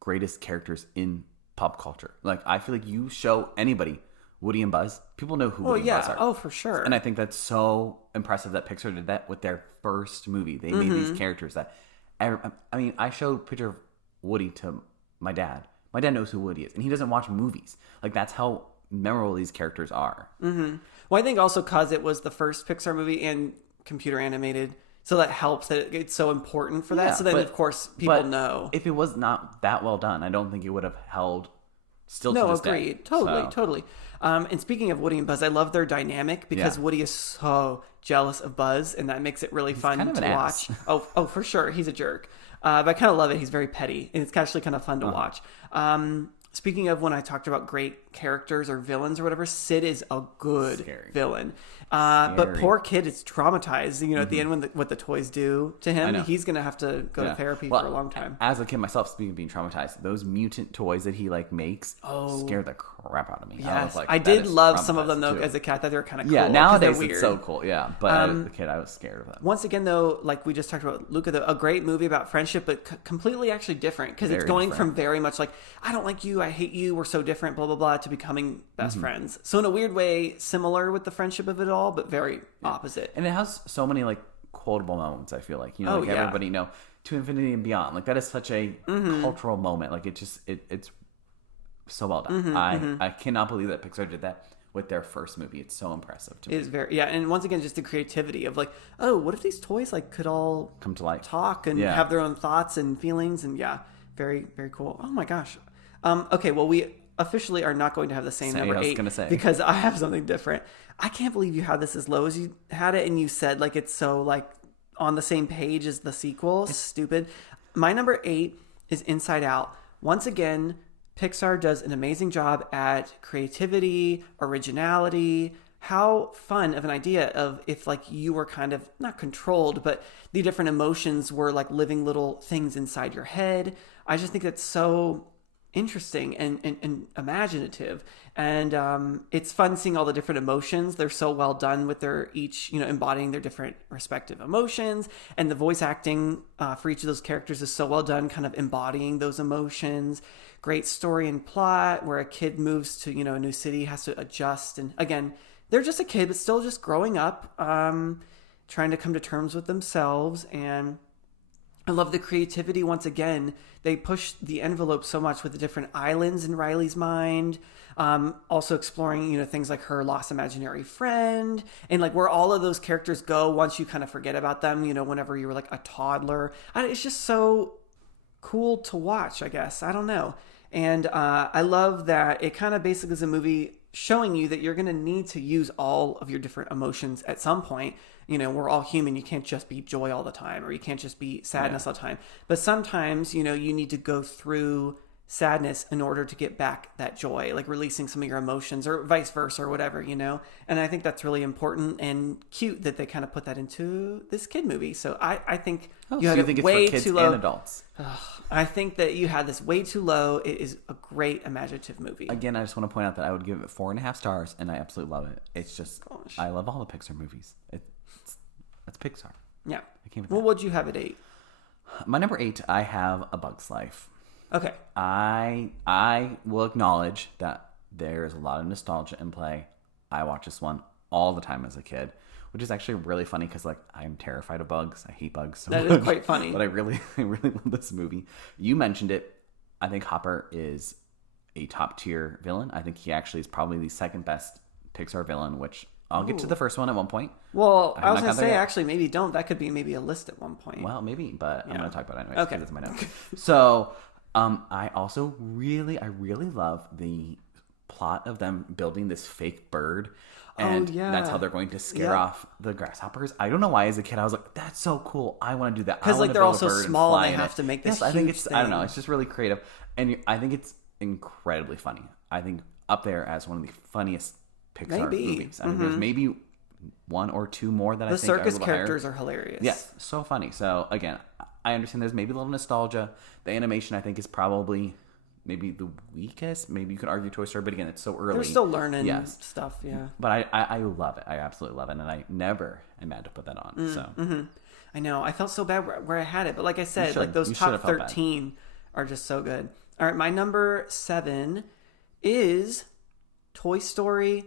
greatest characters in pop culture. Like, I feel like you show anybody Woody and Buzz, people know who Woody and Buzz are. Oh, for sure. And I think that's so impressive that Pixar did that with their first movie. They made these characters that... I mean, I showed a picture of Woody to my dad. My dad knows who Woody is, and he doesn't watch movies. Like, that's how memorable these characters are. Well, I think also because it was the first Pixar movie and computer animated, so that helps that it's so important for that. Yeah, so then, of course, people know. If it was not that well done, I don't think it would have held still to this day. No, agreed. Totally. And speaking of Woody and Buzz, I love their dynamic because Woody is so jealous of Buzz, and that makes it really fun to watch. Oh, for sure. He's a jerk. But I kind of love it. He's very petty, and it's actually kind of fun to watch. Speaking of when I talked about great characters or villains or whatever, Sid is a good villain. But poor kid is traumatized. You know, at the end when what the toys do to him, he's going to have to go to therapy for a long time. As a kid myself, speaking of being traumatized, those mutant toys that he like makes scared the crap out of me. Yes, I did love some of them though as a cat. That they were kind of cool. Yeah, nowadays it's so cool. Yeah, but as a kid, I was scared of them. Once again, though, like we just talked about, Luca, a great movie about friendship, but completely actually different because it's going from very much like I don't like you, I hate you, we're so different, blah blah blah, to becoming best friends. So in a weird way, similar with the friendship of it all, but very opposite. And it has so many like quotable moments. I feel like everybody to infinity and beyond. Like that is such a cultural moment. Like it's so well done. I cannot believe that Pixar did that with their first movie. It's so impressive to me. It is very, yeah. And once again, just the creativity of like, oh, what if these toys like could all come to life, talk and have their own thoughts and feelings, and very, very cool. Oh my gosh. Okay, well, we officially are not going to have the same number 8 because I have something different. I can't believe you had this as low as you had it, and you said like it's so like on the same page as the sequel. It's stupid. My number 8 is Inside Out. Once again, Pixar does an amazing job at creativity, originality. How fun of an idea of if like you were kind of not controlled, but the different emotions were like living little things inside your head. I just think that's so interesting and imaginative. And it's fun seeing all the different emotions. They're so well done with their each, embodying their different respective emotions. And the voice acting for each of those characters is so well done, kind of embodying those emotions. Great story and plot where a kid moves to, a new city, has to adjust. And again, they're just a kid, but still just growing up, trying to come to terms with themselves. And I love the creativity. Once again, they push the envelope so much with the different islands in Riley's mind. Also exploring, things like her lost imaginary friend and like where all of those characters go once you kind of forget about them, whenever you were like a toddler. It's just so cool to watch, I guess. I don't know. And I love that it kind of basically is a movie showing you that you're going to need to use all of your different emotions at some point. We're all human. You can't just be joy all the time, or you can't just be sadness all the time. But sometimes, you need to go through sadness in order to get back that joy, like releasing some of your emotions or vice versa or whatever, And I think that's really important and cute that they kind of put that into this kid movie. So I think you had it way too low. And adults. I think that you had this way too low. It is a great imaginative movie. Again, I just want to point out that I would give it 4.5 stars, and I absolutely love it. It's just, I love all the Pixar movies. It's Pixar. Yeah. Well, what'd you have at 8? My number 8, I have A Bug's Life. Okay. I will acknowledge that there is a lot of nostalgia in play. I watched this one all the time as a kid, which is actually really funny because like I'm terrified of bugs. I hate bugs so much. That is quite funny. But I really love this movie. You mentioned it. I think Hopper is a top tier villain. I think he actually is probably the second best Pixar villain, which I'll get to the first one at one point. Well, I was going to say, actually, maybe don't. That could be maybe a list at one point. Well, maybe, but I'm going to talk about it anyways. Okay. Because it's my notes. So, I also really love the plot of them building this fake bird. And that's how they're going to scare off the grasshoppers. I don't know why as a kid I was like, that's so cool. I want to do that. Because like they're all so small and they have to make this huge I think it's thing. I don't know. It's just really creative. And I think it's incredibly funny. I think up there as one of the funniest Pixar movies. I mean, there's maybe one or two more that I think are a little higher. The circus characters are hilarious. Yes, so funny. So again, I understand there's maybe a little nostalgia. The animation I think is probably maybe the weakest. Maybe you could argue Toy Story, but again, it's so early. They're still learning stuff, yeah. But I love it. I absolutely love it, and I never am mad to put that on. So I know. I felt so bad where I had it, but like I said, like those top 13 are just so good. All right, my number 7 is Toy Story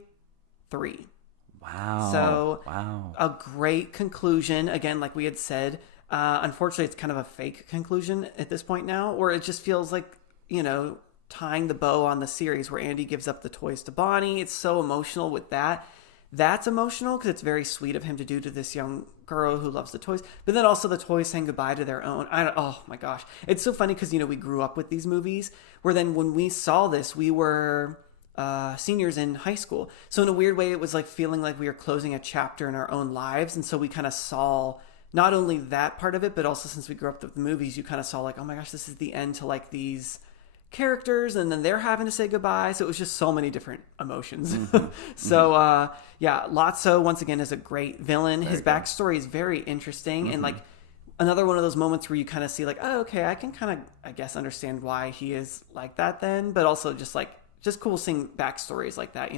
3. Wow. So a great conclusion. Again, like we had said, unfortunately, it's kind of a fake conclusion at this point now, where it just feels like, tying the bow on the series where Andy gives up the toys to Bonnie. It's so emotional with that. That's emotional because it's very sweet of him to do to this young girl who loves the toys. But then also the toys saying goodbye to their own. Oh my gosh. It's so funny because, we grew up with these movies where then when we saw this, we were seniors in high school. So in a weird way, it was like feeling like we were closing a chapter in our own lives. And so we kind of saw not only that part of it, but also since we grew up with the movies, you kind of saw like, oh my gosh, this is the end to like these characters, and then they're having to say goodbye. So it was just so many different emotions. So Lotso once again is a great villain. His backstory is very interesting, and like another one of those moments where you kind of see like, oh, okay, I can kind of, I guess, understand why he is like that then, but also just cool seeing backstories like that,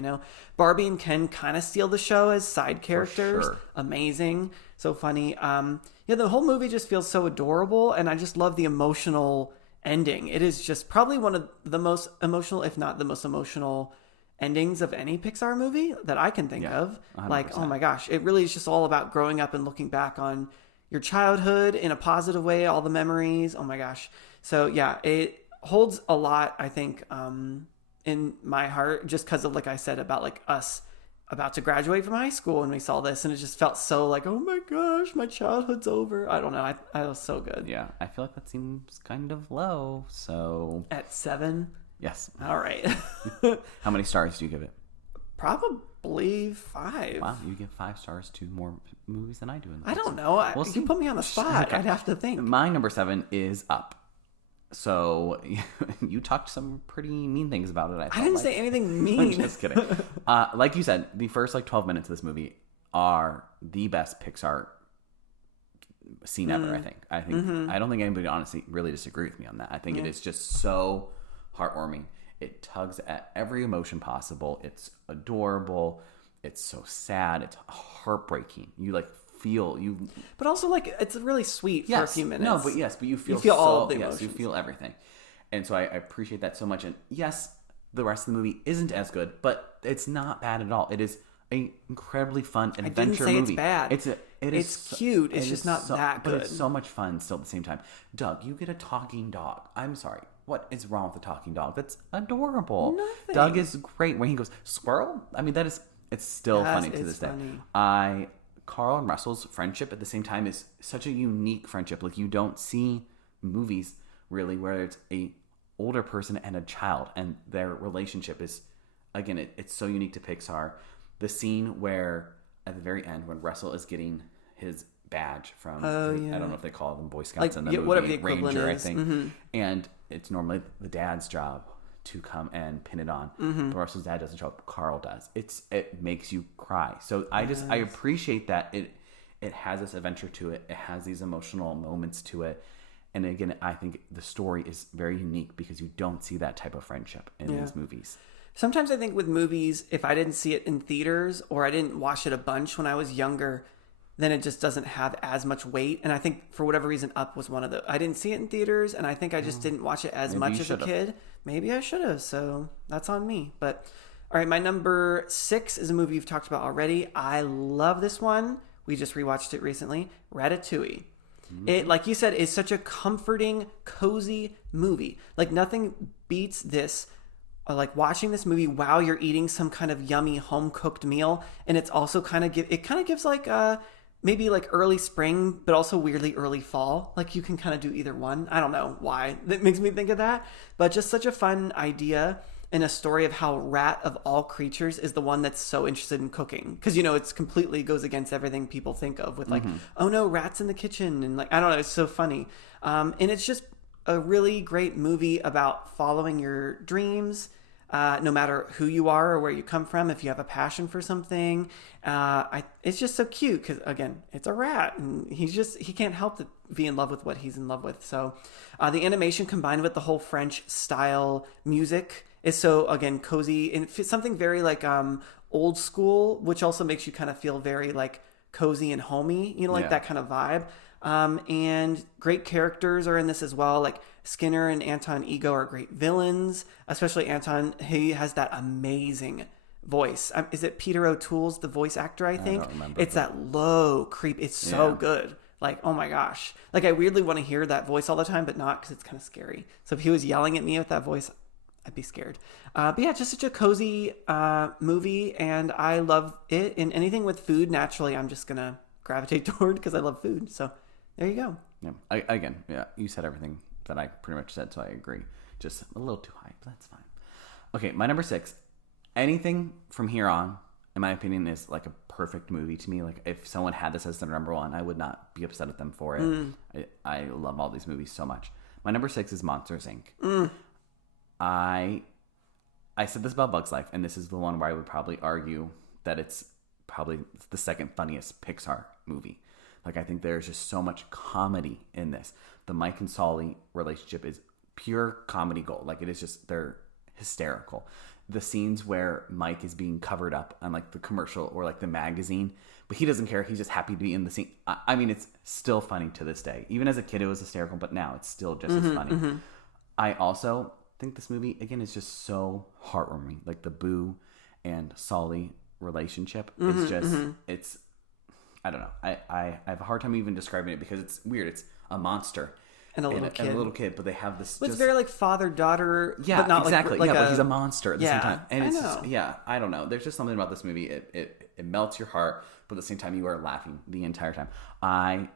Barbie and Ken kind of steal the show as side characters. For sure. Amazing. So funny. The whole movie just feels so adorable, and I just love the emotional ending. It is just probably one of the most emotional, if not the most emotional endings of any Pixar movie that I can think of. 100%. Like, oh my gosh, it really is just all about growing up and looking back on your childhood in a positive way, all the memories. Oh my gosh. So yeah, it holds a lot, I think, in my heart just because of, like I said, about like us about to graduate from high school and we saw this, and it just felt so like, oh my gosh, my childhood's over. I don't know. I was so good. Yeah, I feel like that seems kind of low. So at 7. Yes. All right. How many stars do you give it? Probably 5. Wow, you give 5 stars to more movies than I do. I don't know. You put me on the spot. Okay. I'd have to think. My number 7 is Up. So you talked some pretty mean things about it. I didn't say anything mean. I'm just kidding. Like you said, the first 12 minutes of this movie are the best Pixar scene ever. I think. I don't think anybody honestly really disagree with me on that. I think it is just so heartwarming. It tugs at every emotion possible. It's adorable. It's so sad. It's heartbreaking. You feel you, but also it's really sweet for a few minutes. No, but you feel all of the emotions. Yes, you feel everything, and so I appreciate that so much. And yes, the rest of the movie isn't as good, but it's not bad at all. It is an incredibly fun adventure movie. I didn't say movie. It's bad. It's cute. It's just not that good. But it's so much fun still at the same time. Doug, you get a talking dog. I'm sorry. What is wrong with the talking dog? That's adorable. Nothing. Doug is great when he goes, squirrel. I mean, it's still funny to this day. Carl and Russell's friendship at the same time is such a unique friendship. Like, you don't see movies really where it's a older person and a child, and their relationship is, again, it's so unique to Pixar. The scene where at the very end when Russell is getting his badge from I don't know if they call them Boy Scouts in the movie, whatever the equivalent Ranger, is. I think, and it's normally the dad's job to come and pin it on. But Russell's dad doesn't show up. Carl does. It makes you cry. So I appreciate that it has this adventure to it. It has these emotional moments to it. And again, I think the story is very unique because you don't see that type of friendship in these movies. Sometimes I think with movies, if I didn't see it in theaters or I didn't watch it a bunch when I was younger, then it just doesn't have as much weight. And I think for whatever reason, Up was one of the... I didn't see it in theaters, and I think I just didn't watch it as much as a kid. Maybe I should have, so that's on me. But, all right, my number 6 is a movie you've talked about already. I love this one. We just rewatched it recently. Ratatouille. It, like you said, is such a comforting, cozy movie. Like, nothing beats this. Like watching this movie while you're eating some kind of yummy home-cooked meal. And it's also kind of gives like maybe like early spring, but also weirdly early fall. Like you can kind of do either one. I don't know why that makes me think of that, but just such a fun idea and a story of how rat of all creatures is the one that's so interested in cooking. Cause it's completely goes against everything people think of with like, oh no, rats in the kitchen. And like, I don't know. It's so funny. And it's just a really great movie about following your dreams. No matter who you are or where you come from, if you have a passion for something, it's just so cute because again, it's a rat and he can't help to be in love with what he's in love with. So, the animation combined with the whole French style music is so again cozy and something very like old school, which also makes you kind of feel very like cozy and homey, that kind of vibe. And great characters are in this as well. Like Skinner and Anton Ego are great villains, especially Anton. He has that amazing voice. Is it Peter O'Toole's the voice actor? I think don't remember, it's that low creep. It's so good. Like, oh my gosh. Like I weirdly want to hear that voice all the time, but not because it's kind of scary. So if he was yelling at me with that voice, I'd be scared. But yeah, just such a cozy movie, and I love it. And anything with food, naturally, I'm just gonna gravitate toward because I love food. So there you go. Yeah. You said everything that I pretty much said, so I agree. Just a little too high, but that's fine. Okay, my number 6. Anything from here on, in my opinion, is like a perfect movie to me. Like if someone had this as their number 1, I would not be upset at them for it. I love all these movies so much. My number 6 is Monsters, Inc. I said this about Bug's Life, and this is the one where I would probably argue that it's probably the second funniest Pixar movie. Like, I think there's just so much comedy in this. The Mike and Sully relationship is pure comedy gold. Like, it is just, they're hysterical. The scenes where Mike is being covered up on, like, the commercial or, like, the magazine, but he doesn't care. He's just happy to be in the scene. I mean, it's still funny to this day. Even as a kid, it was hysterical, but now it's still just as funny. I also think this movie, again, is just so heartwarming. Like, the Boo and Sully relationship is just, I don't know. I have a hard time even describing it because it's weird. It's a monster. And a little kid. And a little kid, but they have this. It's very like father-daughter. Yeah, but not exactly. Like but he's a monster at the same time. And I it's know. just, I don't know. There's just something about this movie. It melts your heart, but at the same time, you are laughing the entire time. I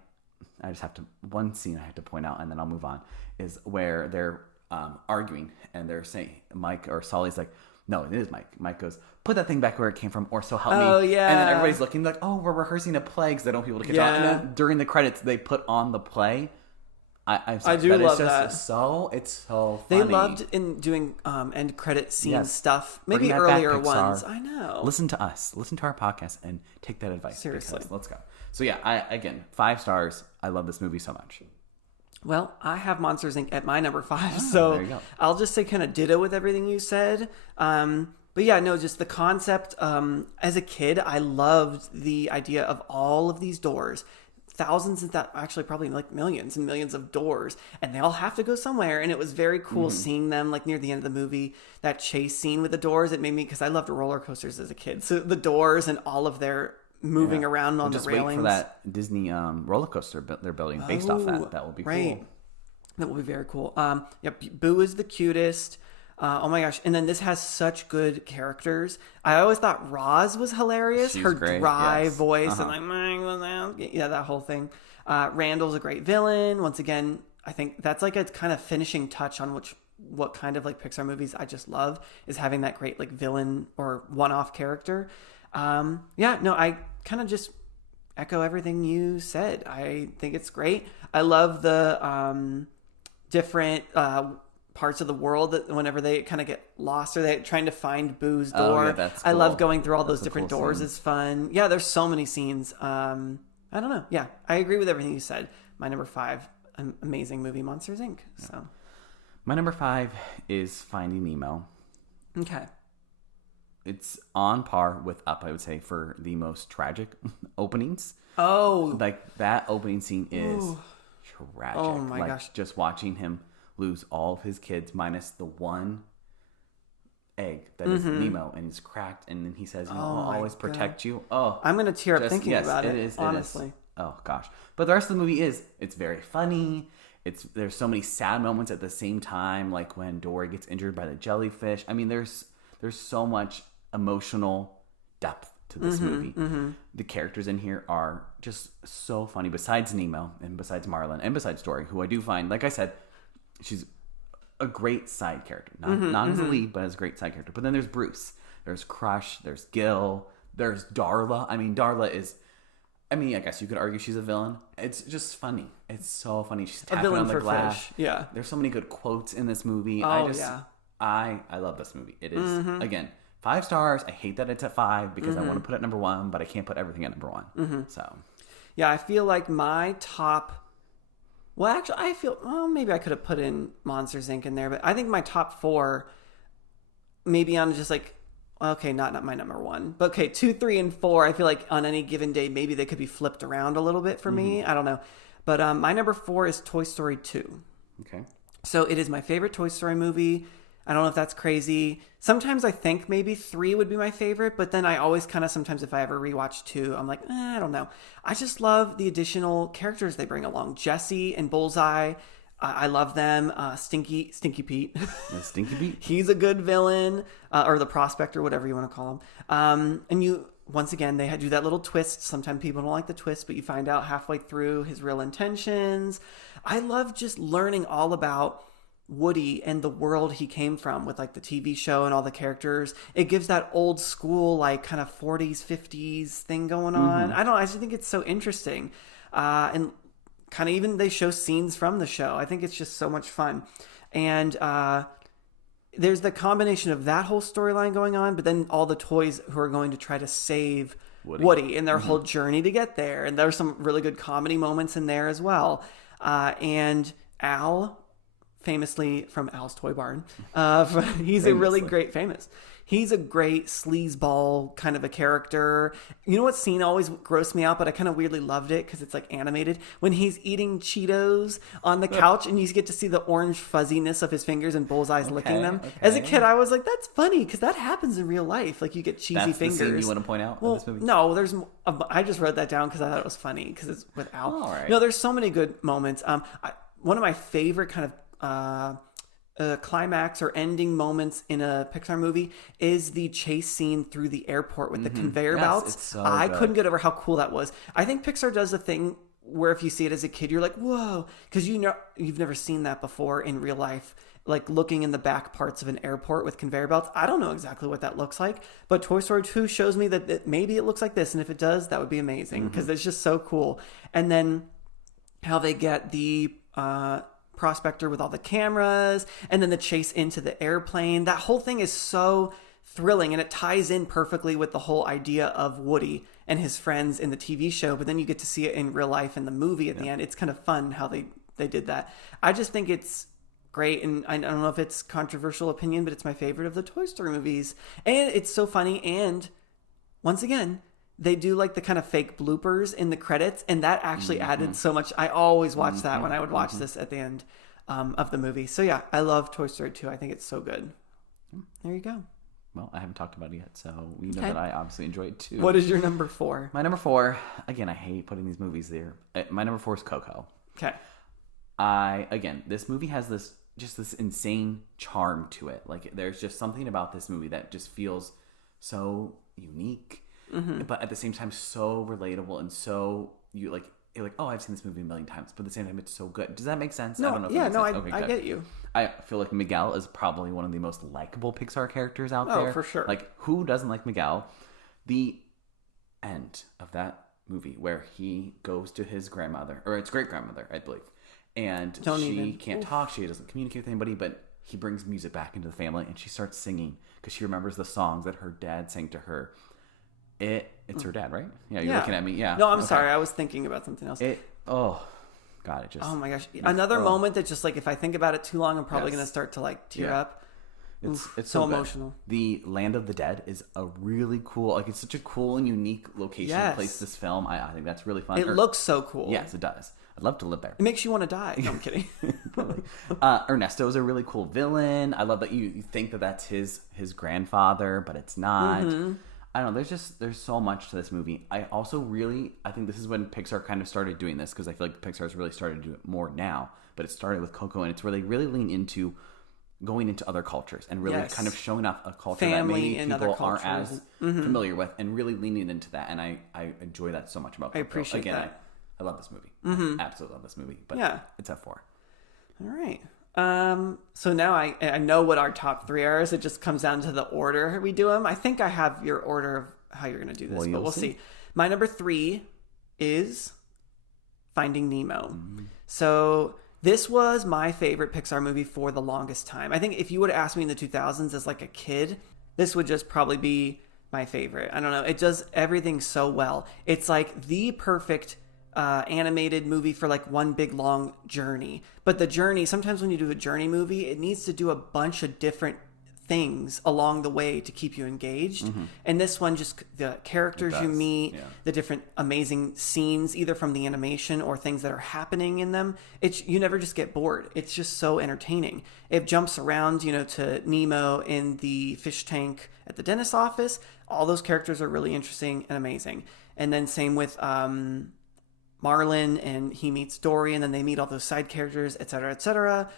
just have to, one scene I have to point out, and then I'll move on, is where they're arguing, and they're saying, Mike or Sully's like, no, it is Mike. Mike goes, put that thing back where it came from, or so help me. Oh, yeah. And then everybody's looking like, oh, we're rehearsing a play because they don't want people to catch on. And then during the credits, they put on the play. I do love that. It's so funny. They loved in doing end credit scene stuff. Maybe earlier ones. I know. Listen to us. Listen to our podcast and take that advice. Seriously. Let's go. So yeah, again, 5 stars. I love this movie so much. Well, I have Monsters, Inc. at my number 5, there so you go. I'll just say kind of ditto with everything you said. But yeah, no, just the concept. As a kid, I loved the idea of all of these doors. Thousands and actually probably like millions and millions of doors, and they all have to go somewhere. And it was very cool seeing them like near the end of the movie, that chase scene with the doors. It made me, because I loved roller coasters as a kid, so the doors and all of their moving around on the railings. Wait for that Disney roller coaster they're building based off that. That will be cool. That will be very cool. Boo is the cutest. Oh my gosh. And then this has such good characters. I always thought Roz was hilarious. She's her great, dry voice and like, that whole thing. Randall's a great villain. Once again, I think that's like a kind of finishing touch on what kind of like Pixar movies I just love, is having that great like villain or one-off character. I kind of just echo everything you said. I think it's great. I love the different parts of the world that whenever they kind of get lost or they're trying to find Boo's door. That's cool. I love going through all those different cool doors. scene. Is fun. Yeah, there's so many scenes. I don't know. Yeah, I agree with everything you said. My number 5, amazing movie, Monsters, Inc. So, my number 5 is Finding Nemo. Okay. It's on par with Up, I would say, for the most tragic openings. Oh, like that opening scene is tragic. Oh my gosh! Just watching him lose all of his kids minus the one egg that is Nemo, and he's cracked, and then he says, I'll always protect you. Oh, I'm gonna tear up thinking about it. Honestly. It is. Oh gosh. But the rest of the movie it's very funny. There's so many sad moments at the same time, like when Dory gets injured by the jellyfish. I mean, there's so much emotional depth to this movie. The characters in here are just so funny, besides Nemo and besides Marlin and besides Dory, who I do find, like I said, she's a great side character. Not as a lead, but as a great side character. But then there's Bruce. There's Crush. There's Gil. There's Darla. I mean, Darla is... I guess you could argue she's a villain. It's just funny. It's so funny. She's tapping on the glass. Fish. Yeah. There's so many good quotes in this movie. I love this movie. It is, again, 5 stars. I hate that it's at 5 because I want to put it at number 1, but I can't put everything at number 1. So... Yeah, I feel like my top... Well, actually, maybe I could have put in Monsters, Inc. in there, but I think my top 4, maybe on just like, okay, not my number 1, but okay, 2, 3, and 4, I feel like on any given day, maybe they could be flipped around a little bit for me. I don't know. But my number 4 is Toy Story 2. Okay. So it is my favorite Toy Story movie. I don't know if that's crazy. Sometimes I think maybe 3 would be my favorite, but then I always kind of sometimes if I ever rewatch 2, I'm like, I don't know. I just love the additional characters they bring along. Jessie and Bullseye, I love them. Stinky Pete. Stinky Pete. He's a good villain, or the prospector, whatever you want to call him. And once again, they do that little twist. Sometimes people don't like the twist, but you find out halfway through his real intentions. I love just learning all about Woody and the world he came from with like the TV show and all the characters. It gives that old school like kind of 40s 50s thing going on. I just think it's so interesting, and kind of even they show scenes from the show. I think it's just so much fun. And there's the combination of that whole storyline going on, but then all the toys who are going to try to save Woody and their whole journey to get there. And there's some really good comedy moments in there as well. And Al, famously from Al's Toy Barn. He's a really great, he's a great sleazeball kind of a character. You know what scene always grossed me out, but I kind of weirdly loved it because it's like animated? When he's eating Cheetos on the couch and you get to see the orange fuzziness of his fingers and Bullseye's licking them. As a kid, I was like, that's funny because that happens in real life. Like you get cheesy fingers. The scene you want to point out in this movie? No, I just wrote that down because I thought it was funny because it's with Al. All right. No, there's so many good moments. one of my favorite kind of climax or ending moments in a Pixar movie is the chase scene through the airport with the conveyor belts. It's so I good. couldn't get over how cool that was. I think Pixar does a thing where if you see it as a kid, you're like, whoa, because you've never seen that before in real life. Like looking in the back parts of an airport with conveyor belts. I don't know exactly what that looks like, but Toy Story 2 shows me that maybe it looks like this. And if it does, that would be amazing because it's just so cool. And then how they get the prospector with all the cameras and then the chase into the airplane. That whole thing is so thrilling and it ties in perfectly with the whole idea of Woody and his friends in the TV show. But then you get to see it in real life in the movie at the end. It's kind of fun how they did that. I just think it's great, and I don't know if it's controversial opinion, but it's my favorite of the Toy Story movies, and it's so funny. And once again, they do like the kind of fake bloopers in the credits, and that actually added so much. I always watch that when I would watch this at the end of the movie. So yeah, I love Toy Story 2. I think it's so good. There you go. Well, I haven't talked about it yet, so you know that I obviously enjoy it too. What is your number 4? My number 4, again, I hate putting these movies there. My number 4 is Coco. Okay. This movie has this insane charm to it. Like there's just something about this movie that just feels so unique, but at the same time so relatable and so you're like, oh, I've seen this movie a million times, but at the same time it's so good. Does that make sense? No, I don't know if yeah, it makes no, sense. I get you. I feel like Miguel is probably one of the most likable Pixar characters out there. Oh, for sure. Like who doesn't like Miguel? The end of that movie where he goes to his grandmother, or it's great grandmother, I believe. And she can't talk. She doesn't communicate with anybody, but he brings music back into the family and she starts singing because she remembers the songs that her dad sang to her. It's her dad, right? Yeah, you're looking at me. Yeah. No, I'm sorry. I was thinking about something else. Oh my gosh. Another moment that just like, if I think about it too long, I'm probably going to start to like tear up. It's so emotional. The Land of the Dead is a really cool, like it's such a cool and unique location to place this film. I think that's really fun. It looks so cool. Yes, it does. I'd love to live there. It makes you want to die. No, I'm kidding. Ernesto is a really cool villain. I love that you think that that's his grandfather, but it's not. I don't know. There's so much to this movie. I think this is when Pixar kind of started doing this because I feel like Pixar's really started to do it more now. But it started with Coco, and it's where they really lean into going into other cultures and really kind of showing off a culture Family that maybe people aren't as familiar with, and really leaning into that. And I enjoy that so much about Coco. I appreciate that. I love this movie. I absolutely love this movie. But it's at 4. All right. So now I know what our top 3 are. So it just comes down to the order we do them. I think I have your order of how you're going to do this, but we'll see. My number 3 is Finding Nemo. So this was my favorite Pixar movie for the longest time. I think if you would have asked me in the 2000s as like a kid, this would just probably be my favorite. I don't know. It does everything so well. It's like the perfect animated movie for like one big long journey. But the journey, sometimes when you do a journey movie, it needs to do a bunch of different things along the way to keep you engaged. And this one, just the characters you meet, the different amazing scenes, either from the animation or things that are happening in them, you never just get bored. It's just so entertaining. It jumps around, to Nemo in the fish tank at the dentist's office. All those characters are really interesting and amazing. And then same with Marlin, and he meets Dory, and then they meet all those side characters, etc., etc.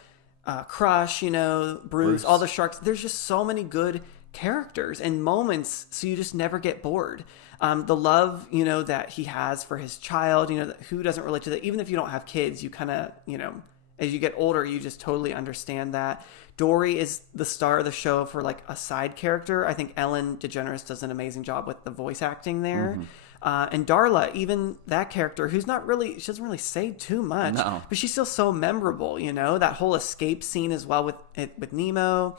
Crush, Bruce, all the sharks. There's just so many good characters and moments, so you just never get bored. The love, that he has for his child, who doesn't relate to that? Even if you don't have kids, you kind of, as you get older, you just totally understand that. Dory is the star of the show for like a side character. I think Ellen DeGeneres does an amazing job with the voice acting there. And Darla, even that character, she doesn't really say too much, but she's still so memorable, that whole escape scene as well with Nemo,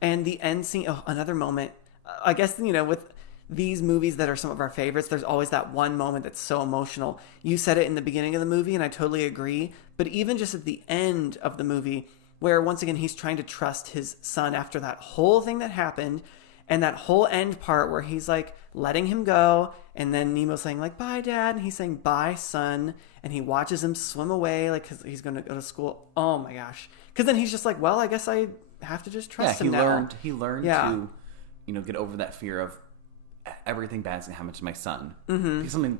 and the end scene. Oh, another moment, I guess, with these movies that are some of our favorites, there's always that one moment that's so emotional. You said it in the beginning of the movie, and I totally agree, but even just at the end of the movie, where once again, he's trying to trust his son after that whole thing that happened, and that whole end part where he's like letting him go, and then Nemo's saying like, bye dad, and he's saying bye son, and he watches him swim away like cause he's going to go to school. Oh my gosh. Because then he's just like, well, I guess I have to just trust him now. He learned to, get over that fear of everything bad's going to happen to my son. Because something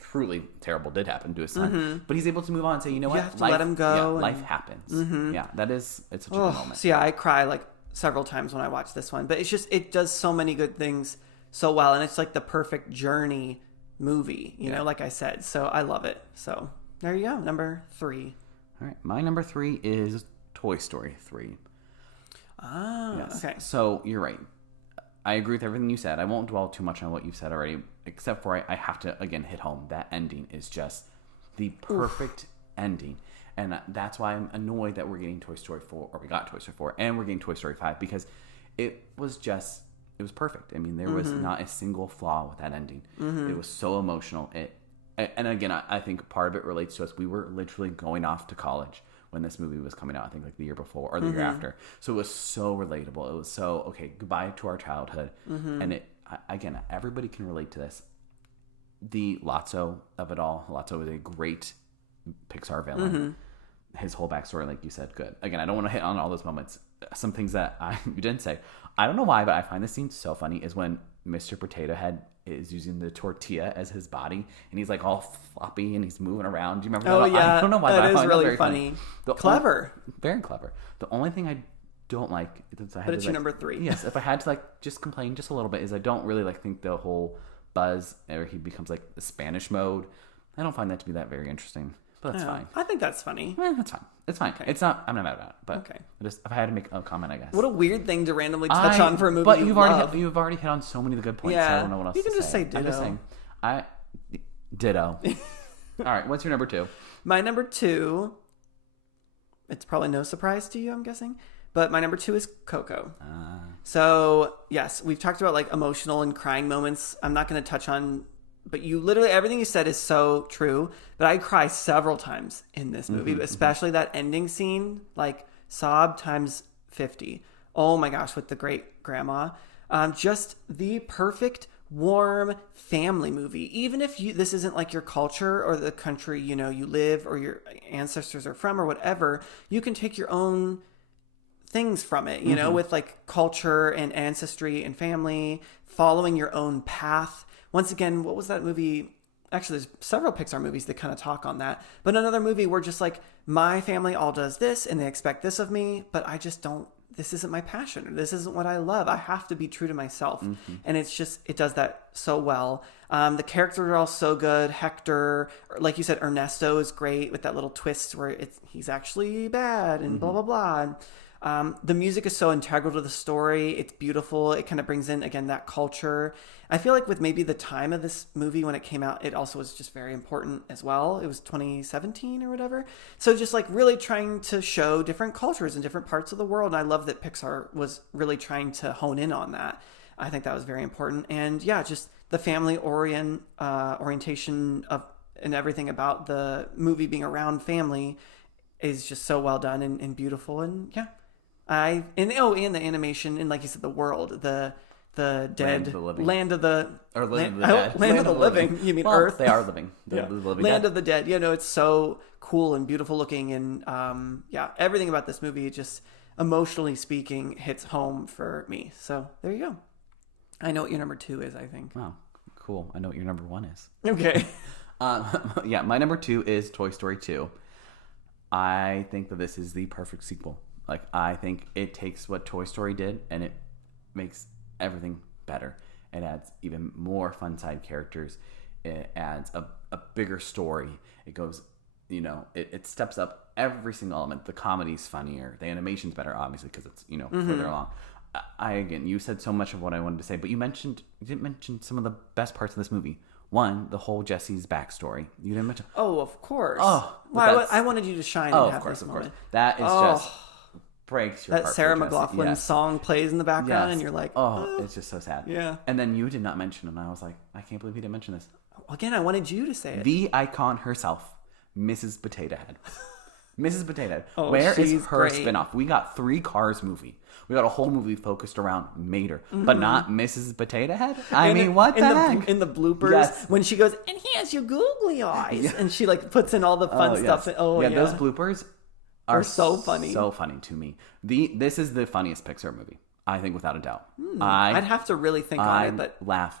truly terrible did happen to his son, but he's able to move on and say, you know what, you have to let him go. Life happens. It's such a good moment. So yeah, I cry like several times when I watch this one, but it does so many good things so well, and it's like the perfect journey movie, you know, like I said. So I love it. So there you go, number 3. All right, my number 3 is Toy Story 3. Okay. So you're right. I agree with everything you said. I won't dwell too much on what you've said already, except for I have to, again, hit home. That ending is just the perfect ending. And that's why I'm annoyed that we're getting Toy Story 4, or we got Toy Story 4, and we're getting Toy Story 5, because it was perfect. I mean, there was not a single flaw with that ending. It was so emotional. And again, I think part of it relates to us. We were literally going off to college when this movie was coming out, I think like the year before or the year after. So it was so relatable. It was so, okay, goodbye to our childhood. And again, everybody can relate to this. The Lotso of it all. Lotso is a great Pixar villain. His whole backstory, like you said, good. Again, I don't want to hit on all those moments. Some things that you didn't say. I don't know why, but I find this scene so funny is when Mr. Potato Head is using the tortilla as his body, and he's like all floppy and he's moving around. Do you remember that? Oh yeah, I don't know why, that but I is find really very funny. Clever. Very clever. The only thing I don't like is but it's your number 3. Yes, if I had to like just complain just a little bit, is I don't really like think the whole Buzz, or he becomes like the Spanish mode. I don't find that to be that very interesting. But that's fine. I think that's funny. That's fine. It's fine. Okay. It's not. I'm not mad about it. But okay. Just if I had to make a comment, I guess. What a weird thing to randomly touch on for a movie. But you've already hit on so many of the good points. Yeah. So I don't know what else to say. You can just say ditto. I'm just saying. Ditto. All right. What's your number 2? My number 2. It's probably no surprise to you, I'm guessing. But my number 2 is Coco. So yes, we've talked about like emotional and crying moments. I'm not going to touch on. But you literally, everything you said is so true. But I cry several times in this movie, especially that ending scene, like sob times 50. Oh my gosh, with the great grandma. Just the perfect, warm family movie. Even if this isn't like your culture or the country, you know, you live or your ancestors are from or whatever, you can take your own things from it, you know, with like culture and ancestry and family, following your own path. Once again, what was that movie? Actually, there's several Pixar movies that kind of talk on that. But another movie where just like my family all does this and they expect this of me, but I just don't, this isn't my passion. Or this isn't what I love. I have to be true to myself. And it's just, it does that so well. The characters are all so good. Hector, like you said, Ernesto is great with that little twist where he's actually bad and blah, blah, blah. The music is so integral to the story. It's beautiful. It kind of brings in, again, that culture. I feel like with maybe the time of this movie when it came out, it also was just very important as well. It was 2017 or whatever. So just like really trying to show different cultures in different parts of the world. And I love that Pixar was really trying to hone in on that. I think that was very important. And yeah, just the family orientation of and everything about the movie being around family is just so well done and beautiful. And yeah. And the animation and like you said, the world, the dead land of the living. You mean Earth? They are living. The living land of the dead. You know, it's so cool and beautiful looking, and everything about this movie, just emotionally speaking, hits home for me. So there you go. I know what your number 2 is. I think. Wow, cool. I know what your number 1 is. Okay. My number 2 is Toy Story 2. I think that this is the perfect sequel. Like, I think it takes what Toy Story did and it makes everything better. It adds even more fun side characters. It adds a bigger story. It goes, you know, it steps up every single element. The comedy's funnier. The animation's better, obviously, because it's, you know, further along. Again, you said so much of what I wanted to say, but you didn't mention some of the best parts of this movie. One, the whole Jesse's backstory. You didn't mention. Oh, of course. Oh, well, I wanted you to shine and have this moment. That is just breaks your heart. That Sarah McLachlan song plays in the background, and you're like, it's just so sad. Yeah. And then you did not mention it, and I was like, I can't believe you didn't mention this. Again, I wanted you to say it. The icon herself, Mrs. Potato Head. Mrs. Potato Head. Where is her spinoff? We got 3 Cars movie. We got a whole movie focused around Mater, but not Mrs. Potato Head. I mean, what the heck? In the bloopers, when she goes, and he has your googly eyes, and she like puts in all the fun stuff. Those bloopers are so funny. So funny to me. This is the funniest Pixar movie, I think, without a doubt. I'd have to really think on it, but laugh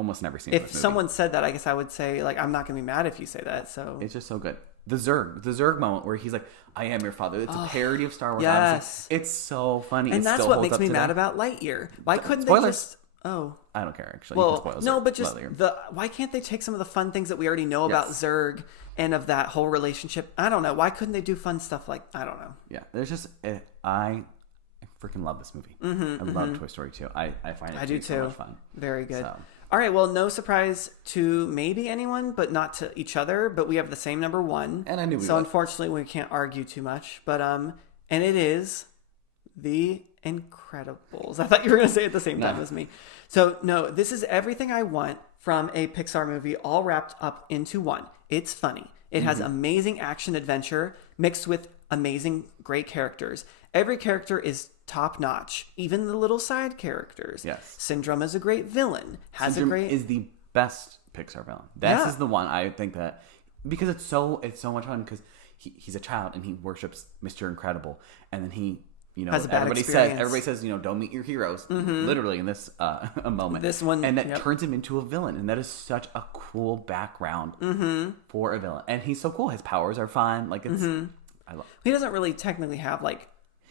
almost never seen. If someone said that, I guess I would say, like, I'm not going to be mad if you say that. So it's just so good. The Zurg moment where he's like, "I am your father." It's a parody of Star Wars. Yes, it's so funny, and that's what makes me mad about Lightyear. Why couldn't they just? Oh, I don't care actually. Well, no, but just why can't they take some of the fun things that we already know about Zurg and of that whole relationship? I don't know. Why couldn't they do fun stuff like I don't know. Yeah, there's just I freaking love this movie. I love Toy Story 2. I find it to be so much fun. Very good. So. All right, well, no surprise to maybe anyone, but not to each other. But we have the same number 1, and I knew we so would. Unfortunately, we can't argue too much. But and it is The Incredibles. I thought you were going to say it at the same time as me. So no, this is everything I want from a Pixar movie, all wrapped up into one. It's funny. It has amazing action adventure mixed with amazing, great characters. Every character is top notch, even the little side characters. Yes. Syndrome is a great villain. Is the best Pixar villain. This is the one I think that because it's so much fun because he's a child and he worships Mr. Incredible, and then he has a bad experience. Everybody says don't meet your heroes literally in this a moment. This one, and that turns him into a villain, and that is such a cool background for a villain. And he's so cool. His powers are fun. Like it's he doesn't really technically have like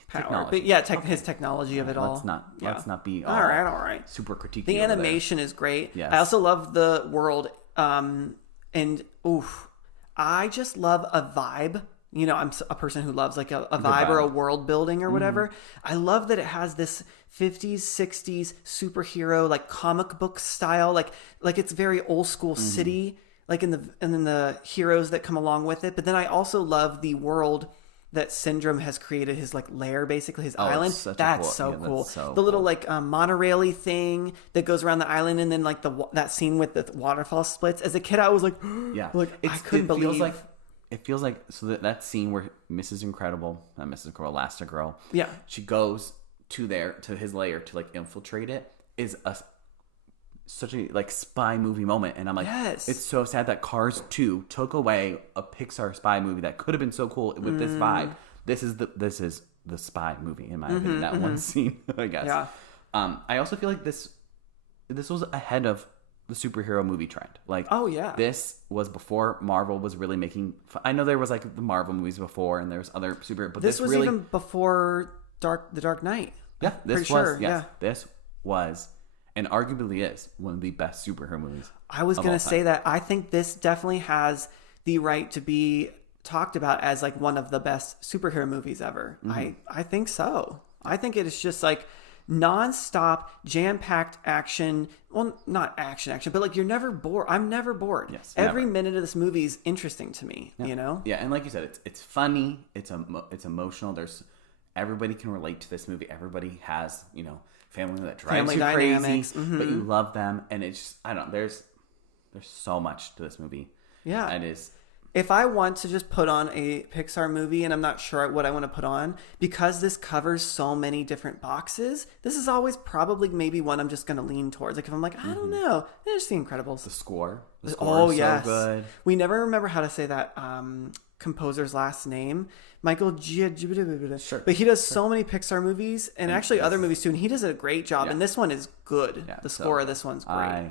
power, technology. But his technology of it all. Let's not be all right. Super critiquing. The animation is great. Yes. I also love the world, and I just love a vibe. I'm a person who loves like a vibe or a world building or whatever. I love that it has this 50s, 60s superhero like comic book style, like it's very old school city, like and then the heroes that come along with it. But then I also love the world that Syndrome has created, his like lair, basically his island. That's so cool. The little like monorail-y thing that goes around the island, and then like that scene with the waterfall splits. As a kid, I was like, I couldn't believe. It feels like so that scene where Elastigirl, yeah, she goes to his lair to like infiltrate it is such a like spy movie moment, and I'm like, yes. It's so sad that Cars 2 took away a Pixar spy movie that could have been so cool with this vibe. This is the spy movie in my opinion. That one scene, I guess. Yeah. I also feel like this was ahead of the superhero movie trend. Like, oh yeah, this was before Marvel was really making. I know there was like the Marvel movies before, and there's other superhero, but this was really even before the Dark Knight. Yeah, this was, and arguably is one of the best superhero movies. I was going to say that I think this definitely has the right to be talked about as like one of the best superhero movies ever. I think so. I think it is just like non-stop, jam-packed action. Well, not action, but like you're never bored. I'm never bored. Yes, every minute of this movie is interesting to me. Yeah. Yeah, and like you said, it's funny. It's emotional. Everybody can relate to this movie. Everybody has family that drives you crazy, but you love them, and it's just, I don't know. There's so much to this movie. Yeah, it is. If I want to just put on a Pixar movie and I'm not sure what I want to put on, because this covers so many different boxes, this is always probably maybe one I'm just going to lean towards. Like if I'm like, I don't know, it's The Incredibles. The score is yes. so good. We never remember how to say that composer's last name. Michael Giacchino. Sure. But he does so many Pixar movies and actually other movies too, and he does a great job. Yeah. And this one is good. Yeah, the score of this one's great.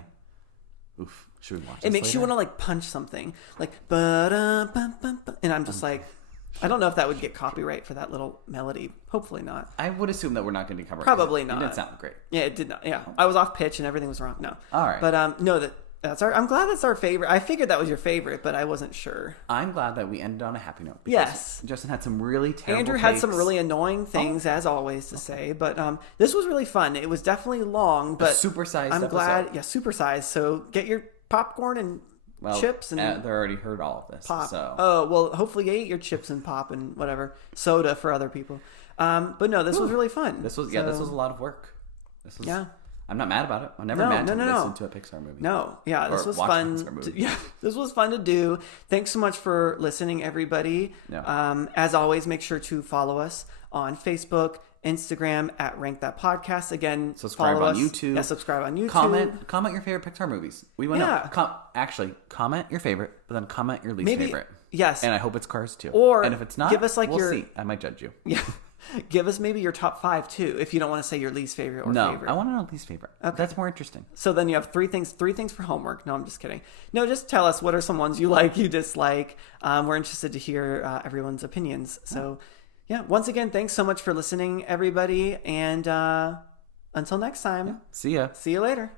Should we watch this It makes later? you want to like punch something. Like, and I'm just like, I don't know if that would get copyright for that little melody. Hopefully not. I would assume that we're not going to cover it. Probably not. It didn't sound great. Yeah, it did not. Yeah. I was off pitch and everything was wrong. No. All right. But no, that's I'm glad that's our favorite. I figured that was your favorite, but I wasn't sure. I'm glad that we ended on a happy note. Yes. Justin had some really terrible Andrew had some really annoying things, as always, to say. But this was really fun. It was definitely long, but supersized I'm episode. glad. Yeah, supersized. So get your popcorn and chips and they already heard all of this. Pop. So. Oh well, hopefully you ate your chips and pop and whatever soda for other people. But no, this was really fun. This was a lot of work. I'm not mad about it. I'm never mad to listen to a Pixar movie. No, yeah, this was fun. This was fun to do. Thanks so much for listening, everybody. No. As always, make sure to follow us on Facebook, Instagram at Rank That Podcast. Again, subscribe on YouTube. Yeah, subscribe on YouTube. Comment your favorite Pixar movies. We want to actually comment your favorite, but then comment your least favorite. Yes, and I hope it's Cars 2. Or and if it's not, give us like we'll see. I might judge you. Yeah. Give us maybe your top 5 too, if you don't want to say your least favorite or favorite. No, I want to know least favorite. Okay. That's more interesting. So then you have three things for homework. No, I'm just kidding. No, just tell us what are some ones you like, you dislike. We're interested to hear everyone's opinions. So yeah, once again, thanks so much for listening, everybody. And until next time. See ya. See you later.